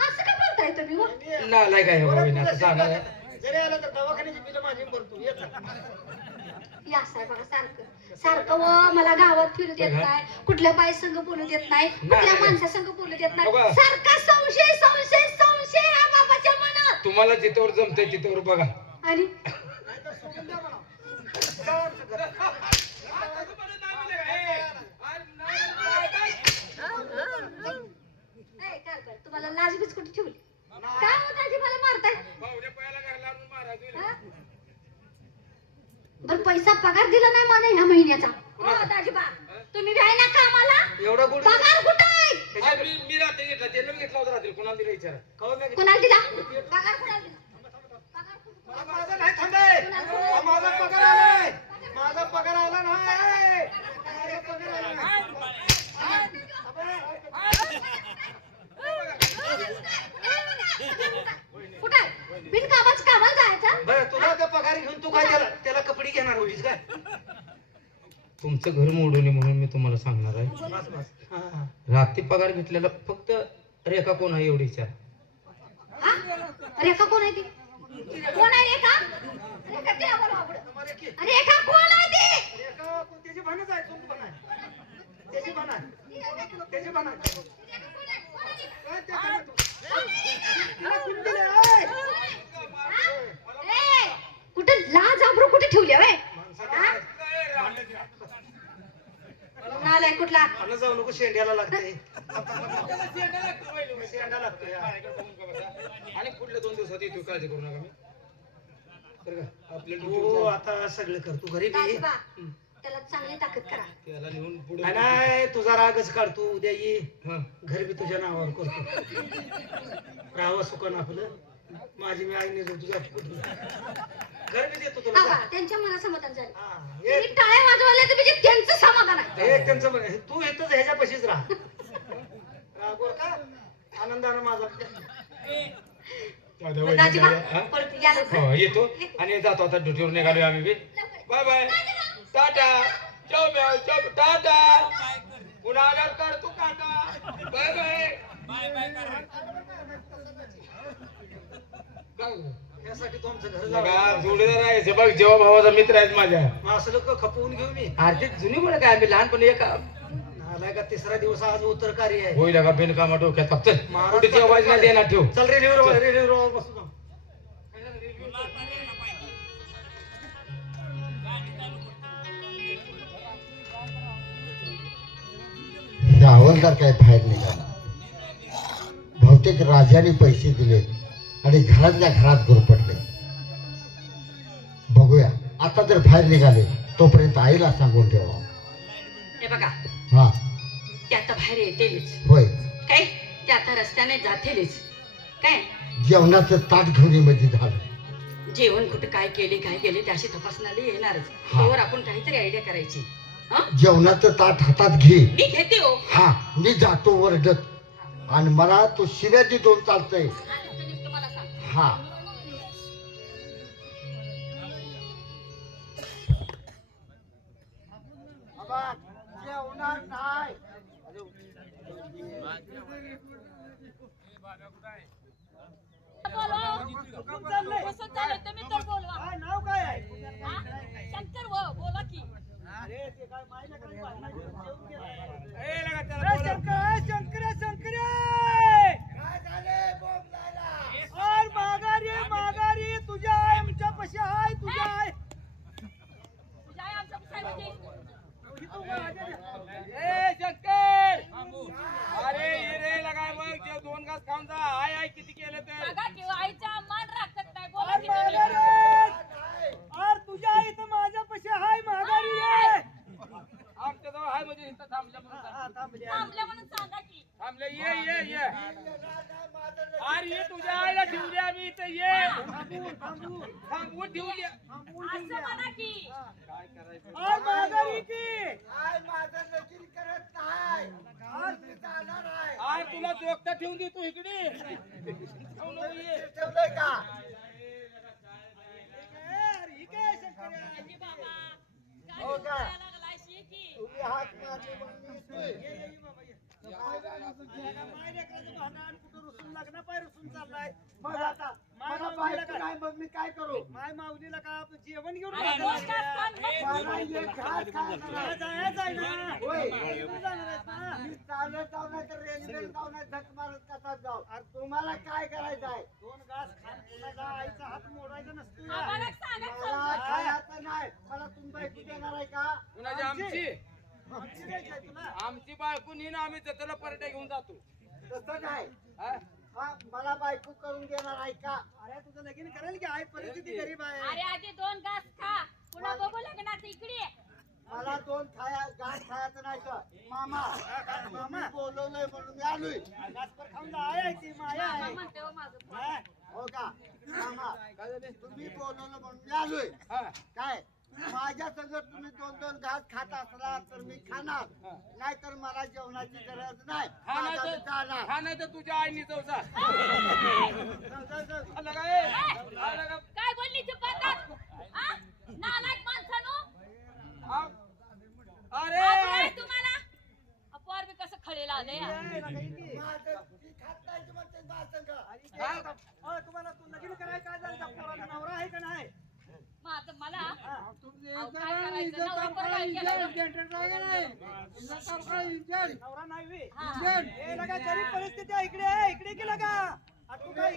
असं काय बोलताय तुम्ही हो? नालाय काय बाबा ना असं सांगा जरी आलं तर दवाखान्याची बिलं माझी भरतो येत हे असं आहे बघा सारखं सारखं व मला गावात फिरू देत नाही, कुठल्या बाई संघ बोलू देत नाही, कुठल्या माणसा संघ बोलू देत नाही. बघा. सारखा संशय संशय संशय हा बाबाच्या मनात. तुम्हाला जिथवर जमतंय तिथवर बघा आणि ए, काय बरं, तुम्हाला लाज बीज कुठे ठेवली? काय हो दाजी मला मारताय? हा? बरं पैसा पगार दिला नाही मला ह्या महिन्याचा. हो दाजीबा तुम्ही बी आहे ना कामाला? एवढा गुढ पगार कुठं आहे? मी रात्री घेतला त्याला घेतला होता रात्री कोणाला दिला विचारा कोणाला दिला? पगार कोणाला दिला? पगार कोणाला? माझा नाही थांबे माझा पगार आलाय माझा पगार आला नाही माझा पगार आला नाही. कुठं आहे? बिनकामाचं कामाला जायचं? बरं तुला त्या पगार घेऊन तू काय त्याला कपडे घेणार होतीस काय तुमचं घर मोडू नये म्हणून मी तुम्हाला सांगणार आहे बस बस हा. रात्री पगार घेतलेला फक्त रेखा कोण आहे एवढी विचार हा? रेखा कोण आहे ती? कोण आहे रेखा? रेखा ती आम्हाला आवडत. रेखा कोण आहे ती? रेखा त्याची भानच आहे चूक पण आहे त्याची भान आहे त्याची भान आहे काय त्या करत? तिला कुंडली आहे. ए, कुठे लाज आबरू कुठे ठेवली होय? नालाय कुठला? आलं जाऊ नको शेंड्याला लागते शेंडा लागतोय आणि पुढल्या 2 दिवसात येतो काळजी करू नका मी बरं का आपल्या हो आता सगळं कर तू घरी बी दाजीबा, त्याला चांगली ताकद करा. त्याला नेऊन पुढे नाही, नाही तुझा रागच काढतो उद्या ये हा घर बी तुझ्या नावावर करतो राहावं सुखानं आपलं माझी मी आईने जो तुझ्या घर बी देतो तुला आवा, त्यांच्या मनात समाधान झालं. हा, तुम्ही टाळ्या वाजवायला तर म्हणजे त्यांचं समाधान आहे. हे त्यांचं तू येतच ह्याच्यापाशीच राहा रागवर का आनंदानं माझा दाजीबा, हा? परत या लवकर. हो येतो आणि जातो आता ड्युटीवर निघालोय आम्ही बी बाय बाय टाटा चौ म्याव चौ टाटा पुन्हा आल्यावर कर तू टाटा बाय बाय यासाठी तू आमचं घर बघा जावं जोडीदार आहे बघ जेव्हा भावाचा मित्र आहेत माझ्या असलं का खपवून घेऊ मी आर्थिक जुनी मुलं काय आम्ही लहानपणी एक नालाय का तिसरा दिवस आज उत्तर कार्य आहे होईल का बिनकामा डोक्यात फक्त महाराज कुठे ती आवाज नाही देणार ठेव चल रेल्वेवर बसू जाऊ. हे हवालदार काय बाहेर निघाला बहुतेक राजाने पैसे दिले आणि घरातल्या घरात गुरपटले बघूया आता जर बाहेर निघाले तोपर्यंत आईला सांगून ठेवा हे बघा हा ते आता बाहेर येतेच होय काय ते आता रस्त्याने जातेच काय जेवणाचं ताट घेऊन म्हणजे झालं जेवण कुठं काय केले ते अशी तपासणारी येणारच हा. त्यावर आपण काहीतरी आयडिया करायची हं? जेवणाचं ताट हातात घे मी घेते हो हा मी जातो वरडत आणि मला तो शिव्याची दोन चालतंय तुम्हाला सांग हा जेवणार नाही काय नाव काय आहे शंकर बोला की अरे ते काय माहिती का जेवण शंकर शंकर काय झाले और माघारी तुझ्या आहे आमच्या पशी आहे तुझ्या आहे शंकर अरे ये रे लगाय बघ जे 2 घास खाऊन जा आय किती केलं तर आईचा मान राखत नाही और तुझ्या इथं माझ्या पशी आहे माघारी आहे आमच्या जवळ हाय म्हणजे इथं थांबल्या थांबल्या म्हणून सांगा की. थांबले ये अरे ये तुझ्या आईला ठेवली आम्ही इथं ये थांबवून ठेवली असं म्हणा की. काय करायचं आज तुला चोखता ठेवून देतो इकडे अजी बाबा, काय बोलायला लागलायशी की. मी काय करू माय माऊलीला का जेवण घेऊन अरे दोन तास थांब मग. तुम्हाला काय करायचं आहे 2 घास खान कुणाचा आईचा हात मोडायचा नसतो आम्हाला सांगा मला समजून. खायचं नाही मला तुम्ही बायको देणार आहे का कुणाची आमची आमची द्यायची आहे तुला आमची बायको नेहून आम्ही जत्रेला पर्यटक घेऊन जातो तसं नाही हा? हा मला बायको करून देणार आहे का अरे तुझं लगीन करेल की आई परिस्थिती गरीब आहे अरे आधी 2 घास खा, पुन्हा बघू लग्नात इकडे ये. मला 2 घास खायचं नाही तर मामा बोलवलंय म्हणून मी आलोय घासभर खाऊन जा आहे ती माया मामा आहे म्हणते हो माझं पोट. हो का मामा काय झाले? तुम्ही बोलवलं म्हणून मी आलोय हा. काय माझ्या संग तुम्ही 2 घास खात असला तर मी खाणार नाहीतर मला जेवणाची गरज नाही हा नाही माझा मी तर जाणार. हा नाही तर तुझ्या आईनी चौसा जाऊ. आलं का ए? आलं का? काय बोलली चुपातात? आ? नालायक माणसानो. हा? अरे काय तुम्हाला अपार बी कसं खळेला आलंय या. माझं ती खात नाही म्हणते माझं संग. हो, तुम्हाला तू लगीन करायचं काय झालं? त्या पोराला नवरा आहे का नाही माझं मला अहो, काय करायचं नवरा पोरगा केला. नवरा नाही बे. हा. हे लगा गरीब परिस्थिती आहे इकडे गेला का आ, तू काय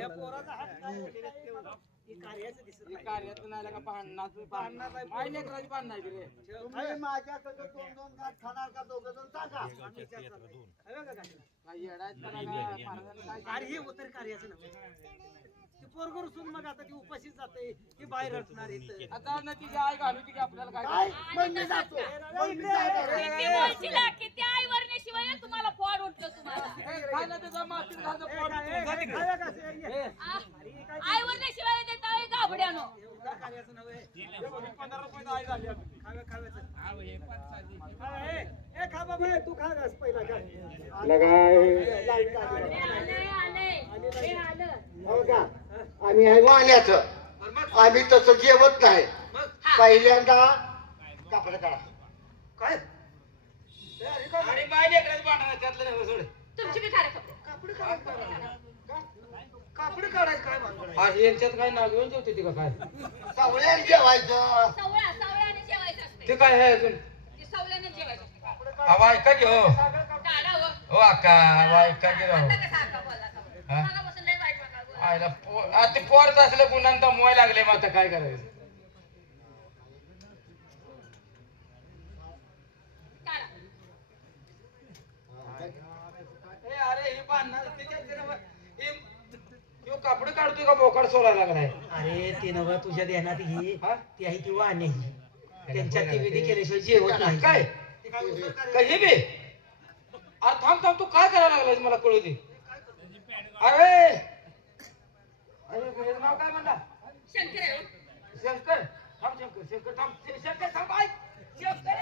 या पोराचा हात काय हे कार्याचं दिसत हे नाही. कार्यातून आलं का पाहणार आई लेकराची पाहणार की रे तुम्ही माझ्या संग 2 घास खाणार का 2 जण सांगा आम्ही विचार करतो. हवं का काकीला? काय येडायचं का लागा? महाराजांनी काय अरे हे उतर कार्याचं नव्हे ते पोरगं रुसून मग आता ती उपाशीच जाते ती बाहेर रटणार इथं. आता ना तिची आई घालू की आपल्याला काय काय करायचं? मग मी जातो मग मी जातो. किती बोलशीला, किती आई वरण्याशिवाय तुम्हाला फोड उठतो तुम्हाला. ए, खायला त्याचा मातीत घालतो पोट काय, उचलून. जा तिकडे. खाया का ते? ये. ए, आ? आई वरण्याशिवाय देता गाबड्यानो. एवढं कार्याचं नव्हे. हे बघ, 15 रुपये आई झाली आपली. खाव्याचं. खा, ए खा बाबा तू खा घास पहिला खा. लाईट हे आली. आलंय, हे आलं. हो का आम्ही आहे वाण्याचं आम्ही तसं जेवत नाही पहिल्यांदा कापड काढा काय आणि माय लेकराची पाहणार त्यातलं नाही सोड. तुमची बी खारे कपडे. कापड काढायचं काय भानगड आहे? आज यांच्यात काय नाव घेऊन जेवते ती का काय सावळ्यात जेवायचं सवळ्याने जेवायचं असते. ते काय आहे अजून ते सवळ्याने जेवायचं असते. हवा ऐका की हो काढा हो. हो अक्का हवा ऐका की राव आता कसं अक्का बोलला का? मला बसून लय वाईट वाटलं बोला. आयला आता ते पोरच असलं पुन्हा मोय लागले मग आता काय करायचं काढा. ए, अरे हे बांधणार कापड काढतोय का बोकाड सोडायला लागलाय अरे ते नव तुझ्या ध्यानात ही हा? ती आहे ती वाणी त्यांच्या ती विधी केल्याशिवाय जेवत नाही काय काही बे अरे थांब तू काय करायला लागलाय मला कळू दे अरे अरे तुझं नाव काय म्हणला शंकर आहे हो. शंकर थांब शंकर थांब शंकर थांब ऐक शंकर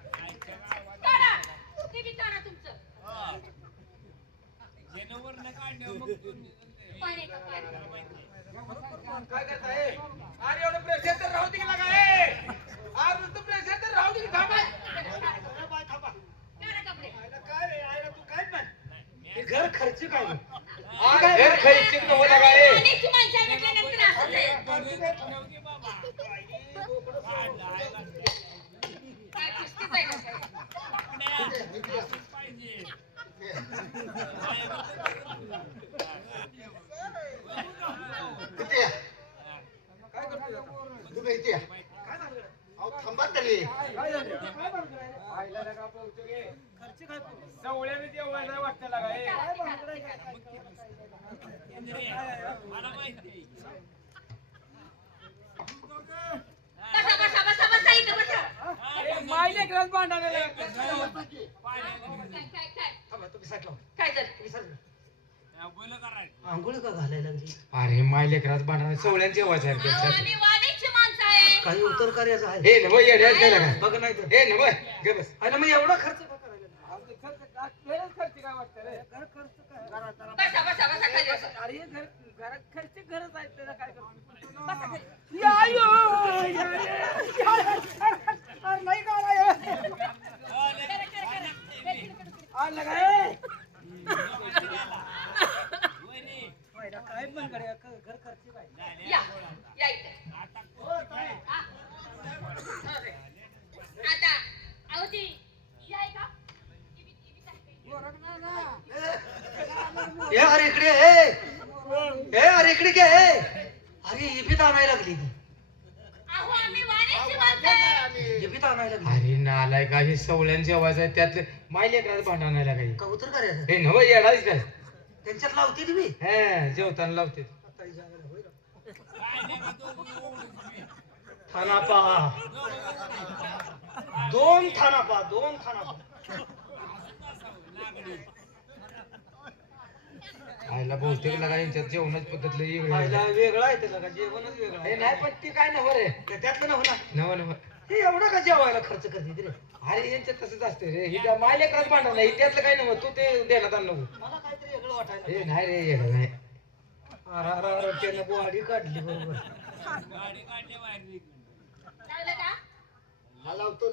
काढा. ते बी काढा तुमचं. पाणी का पाणी? काय करताय अरे एवढं प्रेशर तर राहू दे की लागा अरे नुसतं प्रेशर तर राहू दे की थांबा काढा कपडे. तू काय पण घर खर्च काय घर खायची नको लागा पाण्याची माणसं म्हटल्यानंतर असंच आहे. काय कुस्तीच आहे का काय? किती काय करतोय आता? की अहो थांबा तरी आईला नका पोहोचू गे. सवळ्याने जेवायला वाटतं लागा हे. बसा बसा बसा बसा इथं बसा. मायले ग्लास भांडायला काय काय थांबा तुम्ही साईड लावा. काय झालं? तुम्ही साईड लावा. आंघोळ का घालायला लागली अरे मायले ग्लास भांडायला सवळ्याने जेवायचं आहे अहो, त्यांच्यात. आम्ही वाणीची माणसं आहे. काही उत्तर कार्याचं आहे हे नव येड्यात गेला का बघ नाही तर हे नव गे बस. आणि मग एवढा खर्च का करायला बसा बसा बसा खाली बसा. बसा खाली. या या इथं. आता अहो ती ही आहे का? ए अरे इकडे ए अरे इकडे घे अरे इबीत आणायला लागली ती अहो आम्ही वाणीची माणसं आहे. इबीत आणायला लागली अरे नालाय का हे सवळ्याने जेवायचं आहे त्यातले मायले ग्लास भांडायला काही का उत्तर कार्याचं हे नव येडाच काय त्यांच्यात लावते ती मी हे जेवताना लावते. थानापा दोन थानापा आईला बहुतेक लागा यांच्यात जेवणाच पद्धत लई वेगळी खायला आहे. वेगळा आहे त्याला का जेवणच वेगळं हे आहे नाही पण ती काय नव रे त्यातलं नव्ह ना नव नव हे एवढा का जेवायला खर्च करते ती रे अरे यांच्यात तसंच असते रे ही मायले ग्लास भांडण नाही त्यातलं काय नव तू ते देण्यात आण नको. मला काहीतरी वेगळं वाटायला हे नाही रे येडा नाही. अरे त्यानं बुवाडी काढली बरोबर लागलं का? हा लावतो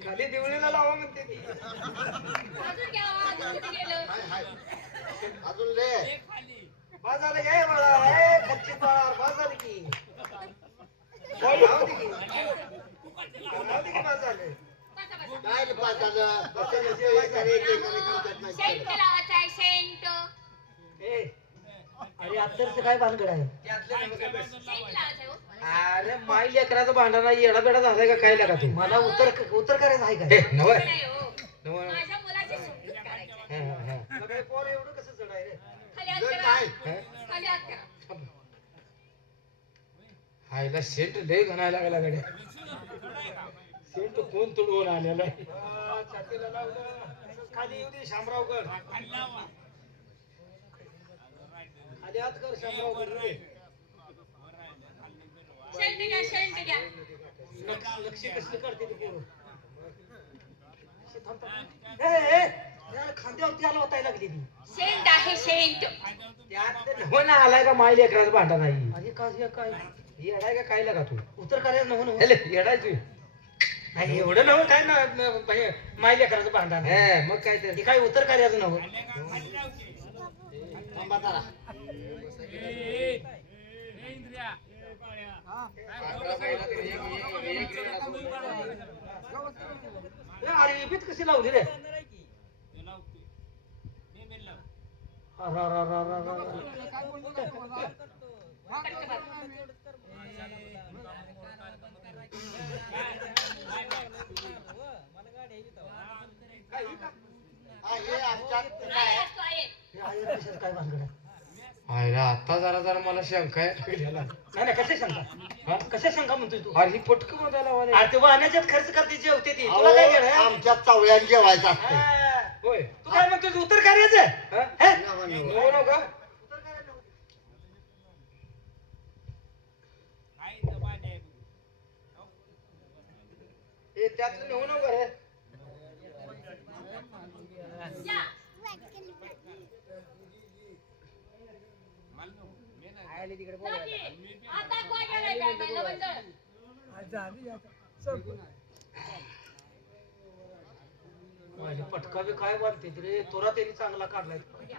खाली दिवळीला लावा म्हणते ती अजून घ्या अजून किती गेलं? अजून ले बाजारला घे मला ए खच्ची पार बाजार की लाव दे की बाजार बसा बसा. काय रे पाहताना बसायला जेवायचं रे ते काही करत नाही. सेंट लावायचा आहे सेंट. ए अरे अत्तरचं काय भानगड आहे सेंट लावायचा आहे हो. अरे माय लेकराचं भांडण नाही येडा बेडा झालाय का काय लागा तू मला उत्तर करायचं आहे हे का नव नाही हो. नव माझ्या मुलाची समजूत करायची. तुला काय पोर एवढं कसं जड आहे रे खाली हात जर करा. काय खाली हात करा. आईला सेंट लय घणायला लागला गड्या सेंट कोण तुडवून आलेला आहे. छातीला लावलं खाली येऊ दे शामरावगड खाली हात कर शामरावगड रे सेंट घ्या सेंट घ्या. लक्ष कसली करते ती पोरं अशी थांबतात. ए यार खांद्यावरती आला होता लागली ती सेंट आहे सेंट. त्यात हो ना आलाय का माय लेकराचं भांडण नाही अरे काय येडाय का काय लागा तू उत्तर करायचं नव्हतं हेले येडाय तू नाही एवढं नव्हतं काय ना मायल्या करायचं भांडण हे मग काय तर ते काय उत्तर कार्याचं नव्हतं थांबा जरा. अरे बीत कशी लावली रे हा, हे आमच्यात आहे असतो आहे. काय भानगड आहे आयला आता जरा जरा मला शंका आहे नाही कसे सांगा कसे सांगा म्हणतोय तू अरे ही पटकन मधाला वाले अरे ते वाहनाच्यात खर्च करते जेवते ती तुला काय अहो, केलं आमच्यात चवळ्यात जेवायचं असतं होय तू काय म्हणतोय उत्तर कार्याचं हा? हे? नव नव का हे त्यातलं नव नव का रे या. जागी. आता कोण येणार काय काय लवंडं? माझे पटका बी काय बांधते रे तोरा त्यांनी चांगला काढलाय या.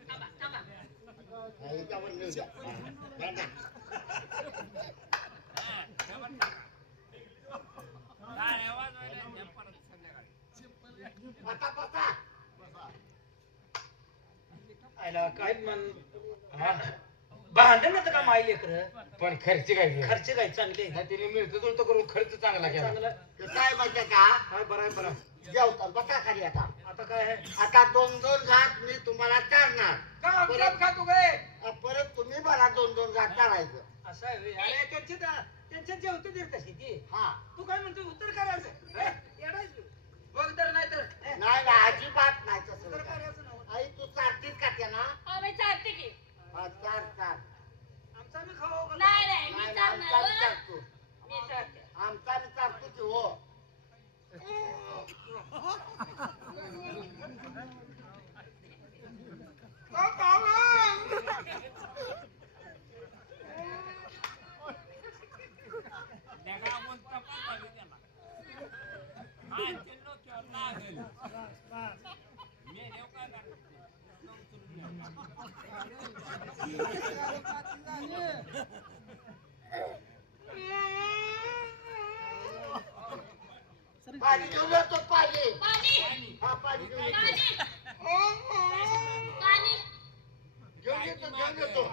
थांबा थांबा. हा, याच्यावर नेऊ द्या. हा, द्या ना. काय भांडण नव्हतं का माई लेकर पण खर्च काय खर्च काय चांगले नाही तिने मिळतं जुळतं करून खर्च चांगला केला चांगलं काय माहिती का काय बरं आहे, बरं आहे. जेवतात बसा खाली आता आता काय आहे आता 2-2 घात मी तुम्हाला चारणार का आमच्यात खातो काय परत तुम्ही मला 2-2 घात चारायचं असं आहे होय. अरे त्यांच्या जेवतो दे तशी ती हा तू काय म्हणतो उत्तर करायचं येडायचं बघ तर नाही तर नाही ना अजिबात नाही तसं उत्तर काय. करायचं नव्हतं. आई तू चारतीस का त्या ना हा मी चालते की हा, चार आमचा मी खाऊ का? नाही नाही मी नाही ना, आमचा चालणार बी चारतो मी चालते आमचा बी चारतो की हो पाणी घेऊन येतो पाणी पाणी हा पाणी घेऊन पाणी येतो पाणी घेऊन येतो घेऊन येतो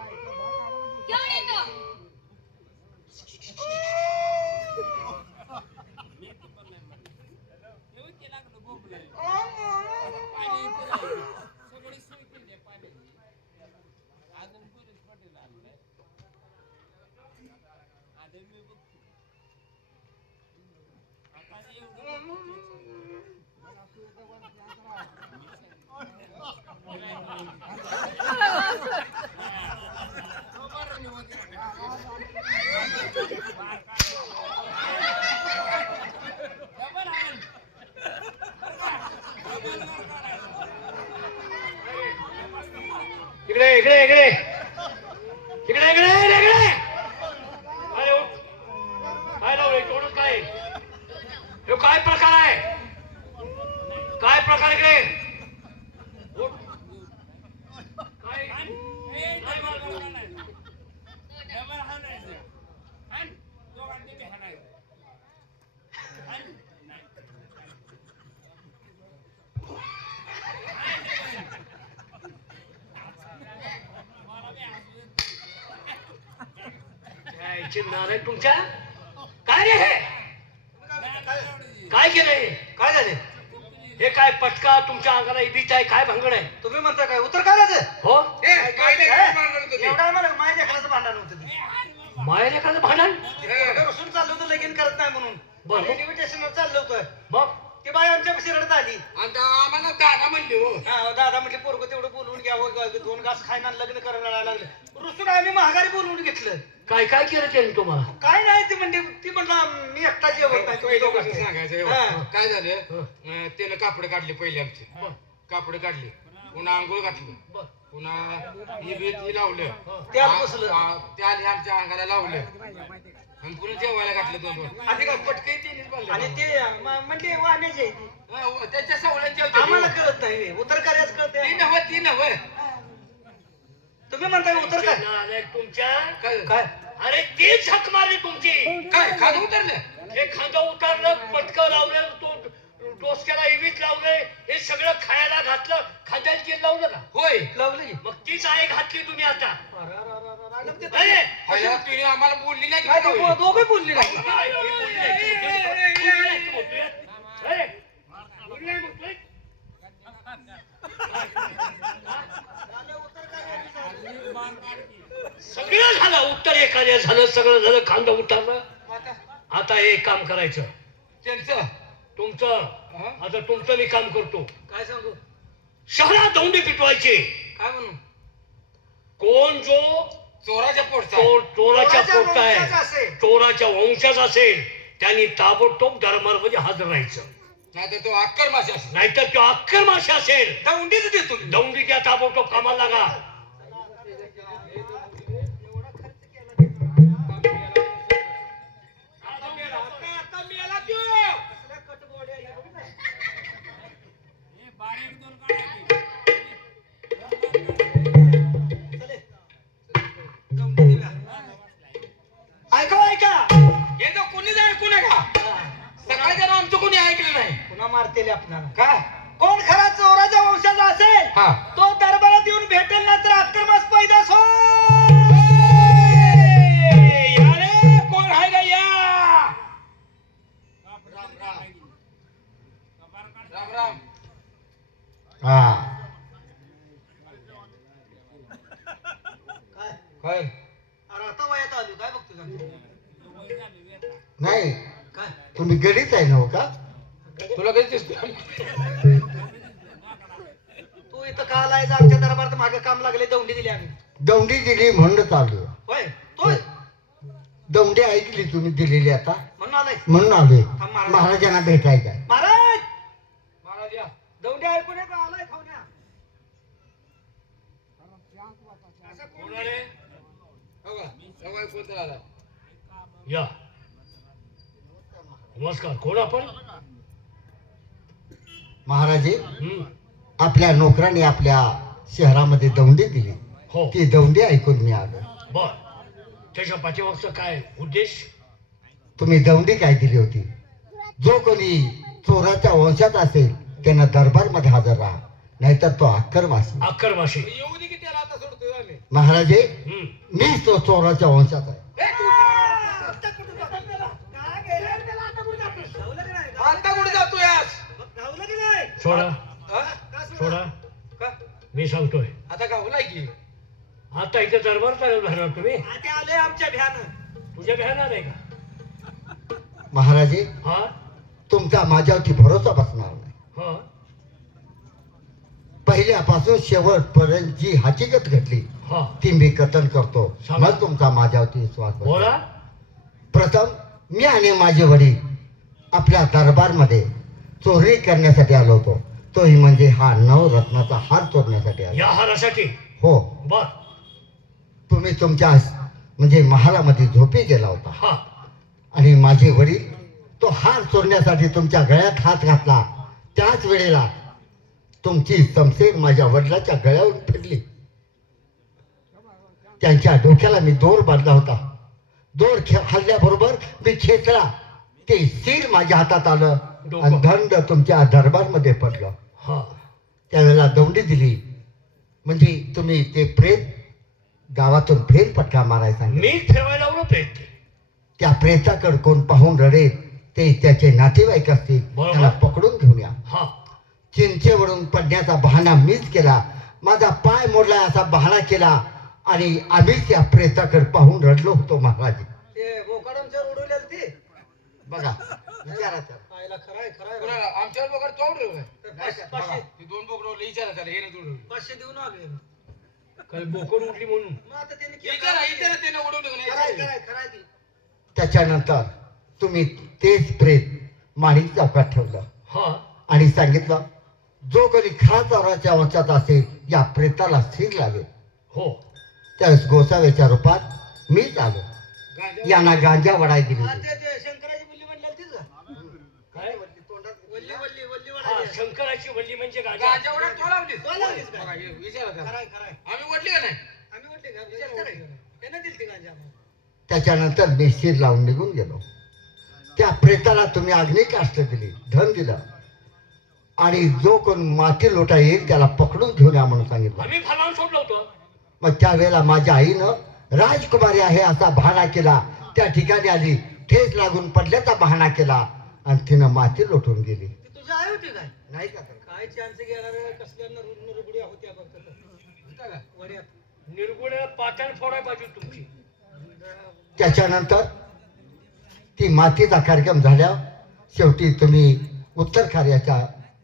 इकडे इकडे इकडे इकडे इकडे इकडे अरे उठ. काय लावलंय तोंडात काय हे काय प्रकार आहे काय प्रकार इकडे उठ. काय काय मारलं? यायची नाराय तुमच्या काय रे हे काय केलंय काय झाले हे काय पटका तुमच्या अंगाला इबीच आहे काय भांगड आहे तुम्ही म्हणता काय उत्तर करायचं हो एवढा मला माझ्या लेकराचं भांडण होतं ते. माया लेकराचं भांडण ते रुसून चाललं होतं लगीन करत नाही म्हणून बरं. इन्व्हिटेशनवर चाललं होतं मग ती बाई आमच्या रडत आली आणि आम्हाला दादा म्हणली हो हा, दादा म्हटले पोरग तेवढं बोलवून घ्यावं 2 घास खायना लग्न करायला लागलं रुसून आम्ही महागारी बोलवून घेतलं काय काय केलं त्यांनी तुम्हाला काय नाही ती म्हणते ती म्हटलं मी एकटा जेवत नाही तुम्ही दोघं पहिल्यापासून सांगायचं हा. हे बघ. काय झालं त्यानं कापड काढले पहिले आमचे कापड काढले पुन्हा आंघोळ घातली बर. पुन्हा ही बेती लावलं त्याला बसलं. त्याने आमच्या अंगाला लावलं आणि पुन्हा जेवायला घातलं 2-2 आधी काय पटके तिनेच आणि बांधले ते म्हणते वाण्याचे त्याच्या सवळ्यांच्या आम्हाला कळत नाही उत्तर कार्याच कळत ती नव ती नव तुम्ही म्हणताय उत्तर काय नालायक तुमच्या काय अरे तीच हाक मारली तुमची काय खात उतरलं हे खांदा उतारलं पटकं लावलं तो डोसक्याला इवीत लावलंय हे सगळं खायला घातलं खांद्याला तेल लावलं का होय लावलं की मग तीच आहे घातली तुम्ही आता ते अरे, पहिला तिने आम्हाला बोलली नाही काय की ते दोघे बोलले नाही काय हे बोलले? बोलले तू म्हणतोय? अरे, बोलले म्हणतोय? सगळं झालं उत्तर एखाद्या झालं सगळं झालं खांदा उतारलं आता हे काम करायचं त्यांचं तुमचं आता तुमचं मी काम करतो काय सांगू शहरात दौंडी पिटवायची काय म्हणू कोण जो चोराच्या पोटचा चोराच्या चोराच्या पोट आहे वंशाचा असेल. चोराच्या वंशाचा असेल त्यांनी ताबडतोब दरबारमध्ये हजर राहायचं नाही तर तो अक्कर मासे असेल नाहीतर तो अक्कल माशी असेल दौंडीच देतो मी. दौंडी त्या ताबडतोब कामाला लागा आता मेला त्यो ऐका ऐका हे जो कोणी जाय कोणी का सकाळी जरा आमचं कोणी ऐकलं नाही पुन्हा मारतेले आपल्याला का कोण खरा चोराच्या वंशाचा असेल हा तो दरबारात येऊन भेटेल ना तर अक्करमास पैदास हो. या रे, कोण आहे का या? राम राम. हा काय काय अरे आता वयात आलो काय बघतो का? नाही काय तुम्ही गडीच आहे ना हो का? तुला कधी दिसतो? तू इथं का आलायस आमच्या दरबारात मागे काम लागले दौंडी दिली आम्ही. दौंडी दिली म्हणून चालू. होय तू दौंडी ऐकली तुम्ही दिलेली आता म्हणून आलाय म्हणून आलोय थांब महाराज. महाराजांना भेटायचं. महाराज महाराज या. दौंडी ऐकून ये का आलाय खावण्या. कोण आहे रे? हो का? हो का, कोण तर आला? या नमस्कार. कोण आपण? महाराजे हम्म. आपल्या नोकरांनी आपल्या शहरामध्ये दौंडी दिली. हो ती दौंडी ऐकून मी आलो. बर. त्याच्या पाठीमागचा काय उद्देश? तुम्ही दौंडी काय दिली होती? जो कोणी चोराच्या वंशात असेल त्यांना दरबारमध्ये हजर राहा, नाहीतर तो अक्करवासी. अक्करमाशी. येऊ दे की त्याला, आता सोडतोय आम्ही. महाराजे हम्म. मीच तो चोराच्या वंशात आहे. आता कुठे जातोय आज? सोडा हा? सोडा. का? मी सांगतोय. आता गावलाय की. आता इथे दरबार चालत राहणार तुम्ही? आले आमच्या भ्यानं. तुझ्या भ्यानार आहे का? महाराजे हा तुमचा माझ्यावरती भरोसा बसणार नाही. हा. पहिल्यापासून शेवटपर्यंत जी हकीकत घडली हा. ती मी कथन करतो. सांगा. मग तुमचा माझ्यावरती विश्वास बसेल. बोला. प्रथम मी आणि माझे वडील आपल्या दरबारमध्ये चोरी करण्यासाठी आलो होतो. तोही म्हणजे हा नवरत्नाचा हार चोरण्यासाठी आलो. या हारासाठी? हो. बर. तुम्ही तुमच्या म्हणजे महालामध्ये झोपी गेला होता हा. आणि माझे वडील तो हार चोरण्यासाठी तुमच्या गळ्यात हात घातला. त्याच वेळेला तुमची समसेर माझ्या वडिलाच्या गळ्यावर फिरली. त्यांच्या डोक्याला मी दोर बांधला होता. दोर हल्ल्याबरोबर मी खेचला. ते सील माझ्या हातात आलं आणि दंड तुमच्या दरबारमध्ये पडलं. हा. त्यावेळेला दौंडी दिली म्हणजे तुम्ही ते प्रेत गावातून फेरपटका मारायला सांगितलं. मी फिरवायला लावलो प्रेत. त्या प्रेताकडे कोण पाहून रडेल ते त्याचे नातेवाईक असतील, बरोबर. त्याला पकडून घेऊन या. हा. चिंचेवरून पडण्याचा बहाणा मीच केला. माझा पाय मोडला असा बहाणा केला आणि आम्हीच त्या प्रेताकडे पाहून रडलो होतो. महाराज ते बोकाडांच्या उडवलेलं ते बघा विचारा त्याला. पाहिला खराय खराय कोणाला? आमच्यावर बोकड तोडलं होय. पाचशे ती दोन बोकडं विचारा त्याला, हे नाही तोडलं. 500 देऊन आलोय. काही बोकड उठली म्हणून? मग आता त्यांनी विचारा त्याने उडवलं का खराय नाही? खराय खराय ती. त्याच्यानंतर तुम्ही तेच प्रेत माणिक चौकात ठेवलं हा. आणि सांगितलं जो कोणी खरा चोराच्या वंशात असेल या प्रेताला सील लागेल. हो. त्यावेळेस गोसाव्याच्या रूपात मीच आलो. गांजा- यांना गांजा वडाय दिली हा, होती. ते शंकराची बुल्ली म्हणलेलं तीच का? काय? वल्ली वल्ली वल्ली हा. वडायची. शंकराची वल्ली म्हणजे गाजा. गांजा उडत तो लावलीस? तो लावलीस का? बघा, हे विचारा त्याला. खराय खराय. आम्ही ओढली का नाही? आम्ही म्हटले का? विचार कराय. त्यानं दिली ती गांजा आम्हाला. त्याच्यानंतर मी शिर लावून निघून गेलो. त्या प्रेताला तुम्ही अग्निकाष्ट दिली, धन दिलं आणि जो कोण माती लोटा येईल त्याला पकडून घेऊन या म्हणून सांगितलं. आम्ही फलावून सोडलं होतं. मग त्यावेळेला माझ्या आईनं राजकुमारी आहे असा बहाणा केला. त्या ठिकाणी आली, ठेच लागून पडल्याचा बहाणा केला आणि तिनं माती लोटून गेली. ती तुझी आई होती काय? नाही का ते? काय चान्स घेणार कसल्या नरुबड्या होत्या बघ तसं. होता का? वड्यात. निर्गुण्या पातळ फोडाय पाहिजे तुमची. त्याच्यानंतर ती मातीचा कार्यक्रम झाल्या शेवटी तुम्ही उत्तर कार्याच्या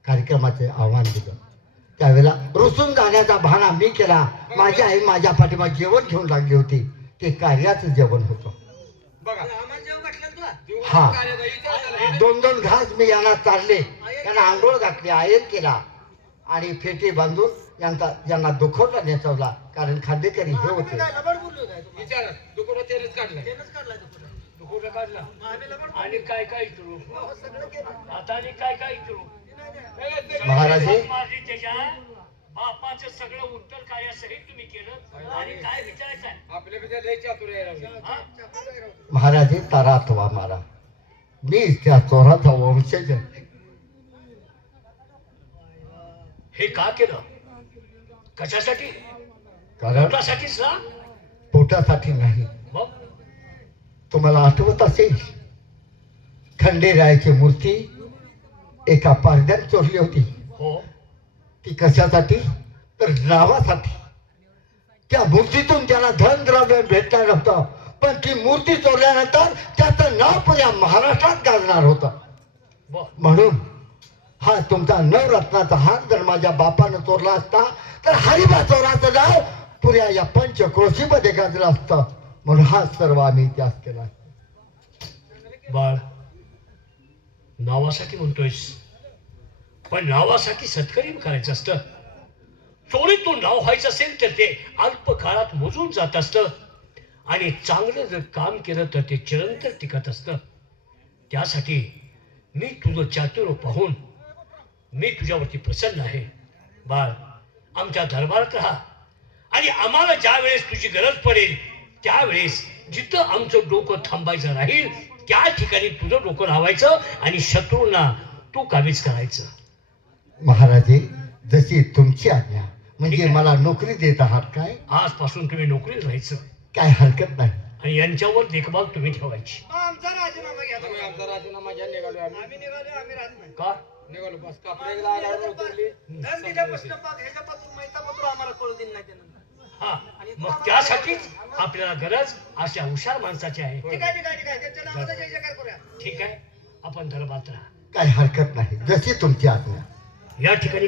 कार्यक्रमाचे आव्हान दिलं. त्यावेळेला रुसून जाण्याचा बहाणा मी केला. माझी आई माझ्या पाठीमागे जेवण घेऊन लागली होती. ते कार्याचं जेवण होतं. बघा. आम्हाला जेव घातलं तुला? देऊ हा. कार्याचा विचार त्याला, हे नाही. 2-2 घास मी यांना चालले, त्यांना आंघोळ घातली, आयर केला आणि फेटी बांधून यांना दुखवला नेचवला. कारण खांदेकरी हे आम्ही होते. काय लबाड बोललो काय तुम्हाला? विचारा. दुकडं त्यानेच काढलाय. त्यानंच काढलाय तो कुठं. दुखवलं काढला. मग आम्ही लबाड बोललो. आणि काय काय इतरू? हो, सगळं केलं. आता आणि काय काय इतरू? महाराजे मारली त्याच्या बापाचं सगळं उत्तर कार्यासहित तुम्ही केलं आणि काय विचारायचं आहे? आपल्या पेक्षा लय चातुर आहे राव. हा? महाराजे तारा थवा मारा. मी त्या चोराचा वंशज आहे. हे का केलं? कशासाठी? कारण पोटासाठीच ना. पोटासाठी नाही. मग तुम्हाला आठवत असेल खंडेरायाची मूर्ती एका पारड्यात चोरली होती. हो, ती कशासाठी? तर नावासाठी. त्या मूर्तीतून त्याला धन द्रव्य भेटणार होतं, पण ती मूर्ती चोरल्यानंतर त्याचं नाव पुऱ्या महाराष्ट्रात गाजणार होतं. बर. म्हणून हा तुमचा नवरत्नाचा हार जर माझ्या बापानं चोरला असता तर हरिबा चोराचं नाव पुऱ्या या पंचक्रोशीमध्ये गाजलं असतं. म्हणून हा सर्व आम्ही इतिहास केला. बाळ, नावासाठी म्हणतोयस, पण नावासाठी सत्कर्म करायचं असतं. चोरीतून नाव व्हायचं असेल तर ते अल्प काळात मोजून जात असतं, आणि चांगलं जर काम केलं तर ते चिरंतर टिकत असतं. त्यासाठी मी तुझं चातुर्य पाहून मी तुझ्यावरती प्रसन्न आहे. बाळ, आमच्या दरबारात राहा, आणि आम्हाला ज्या वेळेस तुझी गरज पडेल त्यावेळेस जिथं आमचं डोकं थांबायचं राहील त्या ठिकाणी तुझं डोकं लावायचं आणि शत्रूंना तू काबीज करायचं. महाराजे, जशी तुमची आज्ञा. ठीक म्हणजे आहे. मला नोकरी देत आहात काय? आजपासून तुम्ही नोकरीत राहायचं, काय हरकत नाही. आणि यांच्यावर देखभाल तुम्ही ठेवायची. आमचा राजीनामा घ्या. आम्ही आमचा राजीनामा घ्या, निघालो आम्ही. आम्ही निघालो, आम्ही राहत नाही. का? निघालो बस. कापडे एकदा आल्यावर उतरली. धन दिल्यापासून ह्याच्यापासून मैतापत्र आम्हाला कळू दिलं नाही त्यानंतर. हा, मग त्यासाठीच आपल्याला गरज अशा हुशार माणसाची आहे. ठीक आहे, ठीक आहे, ठीक आहे. त्याच्या नावाचा जय जयकार करूया. ठीक आहे, आपण दरबारात राहा. काय हरकत नाही, जशी तुमची आज्ञा. या ठिकाणी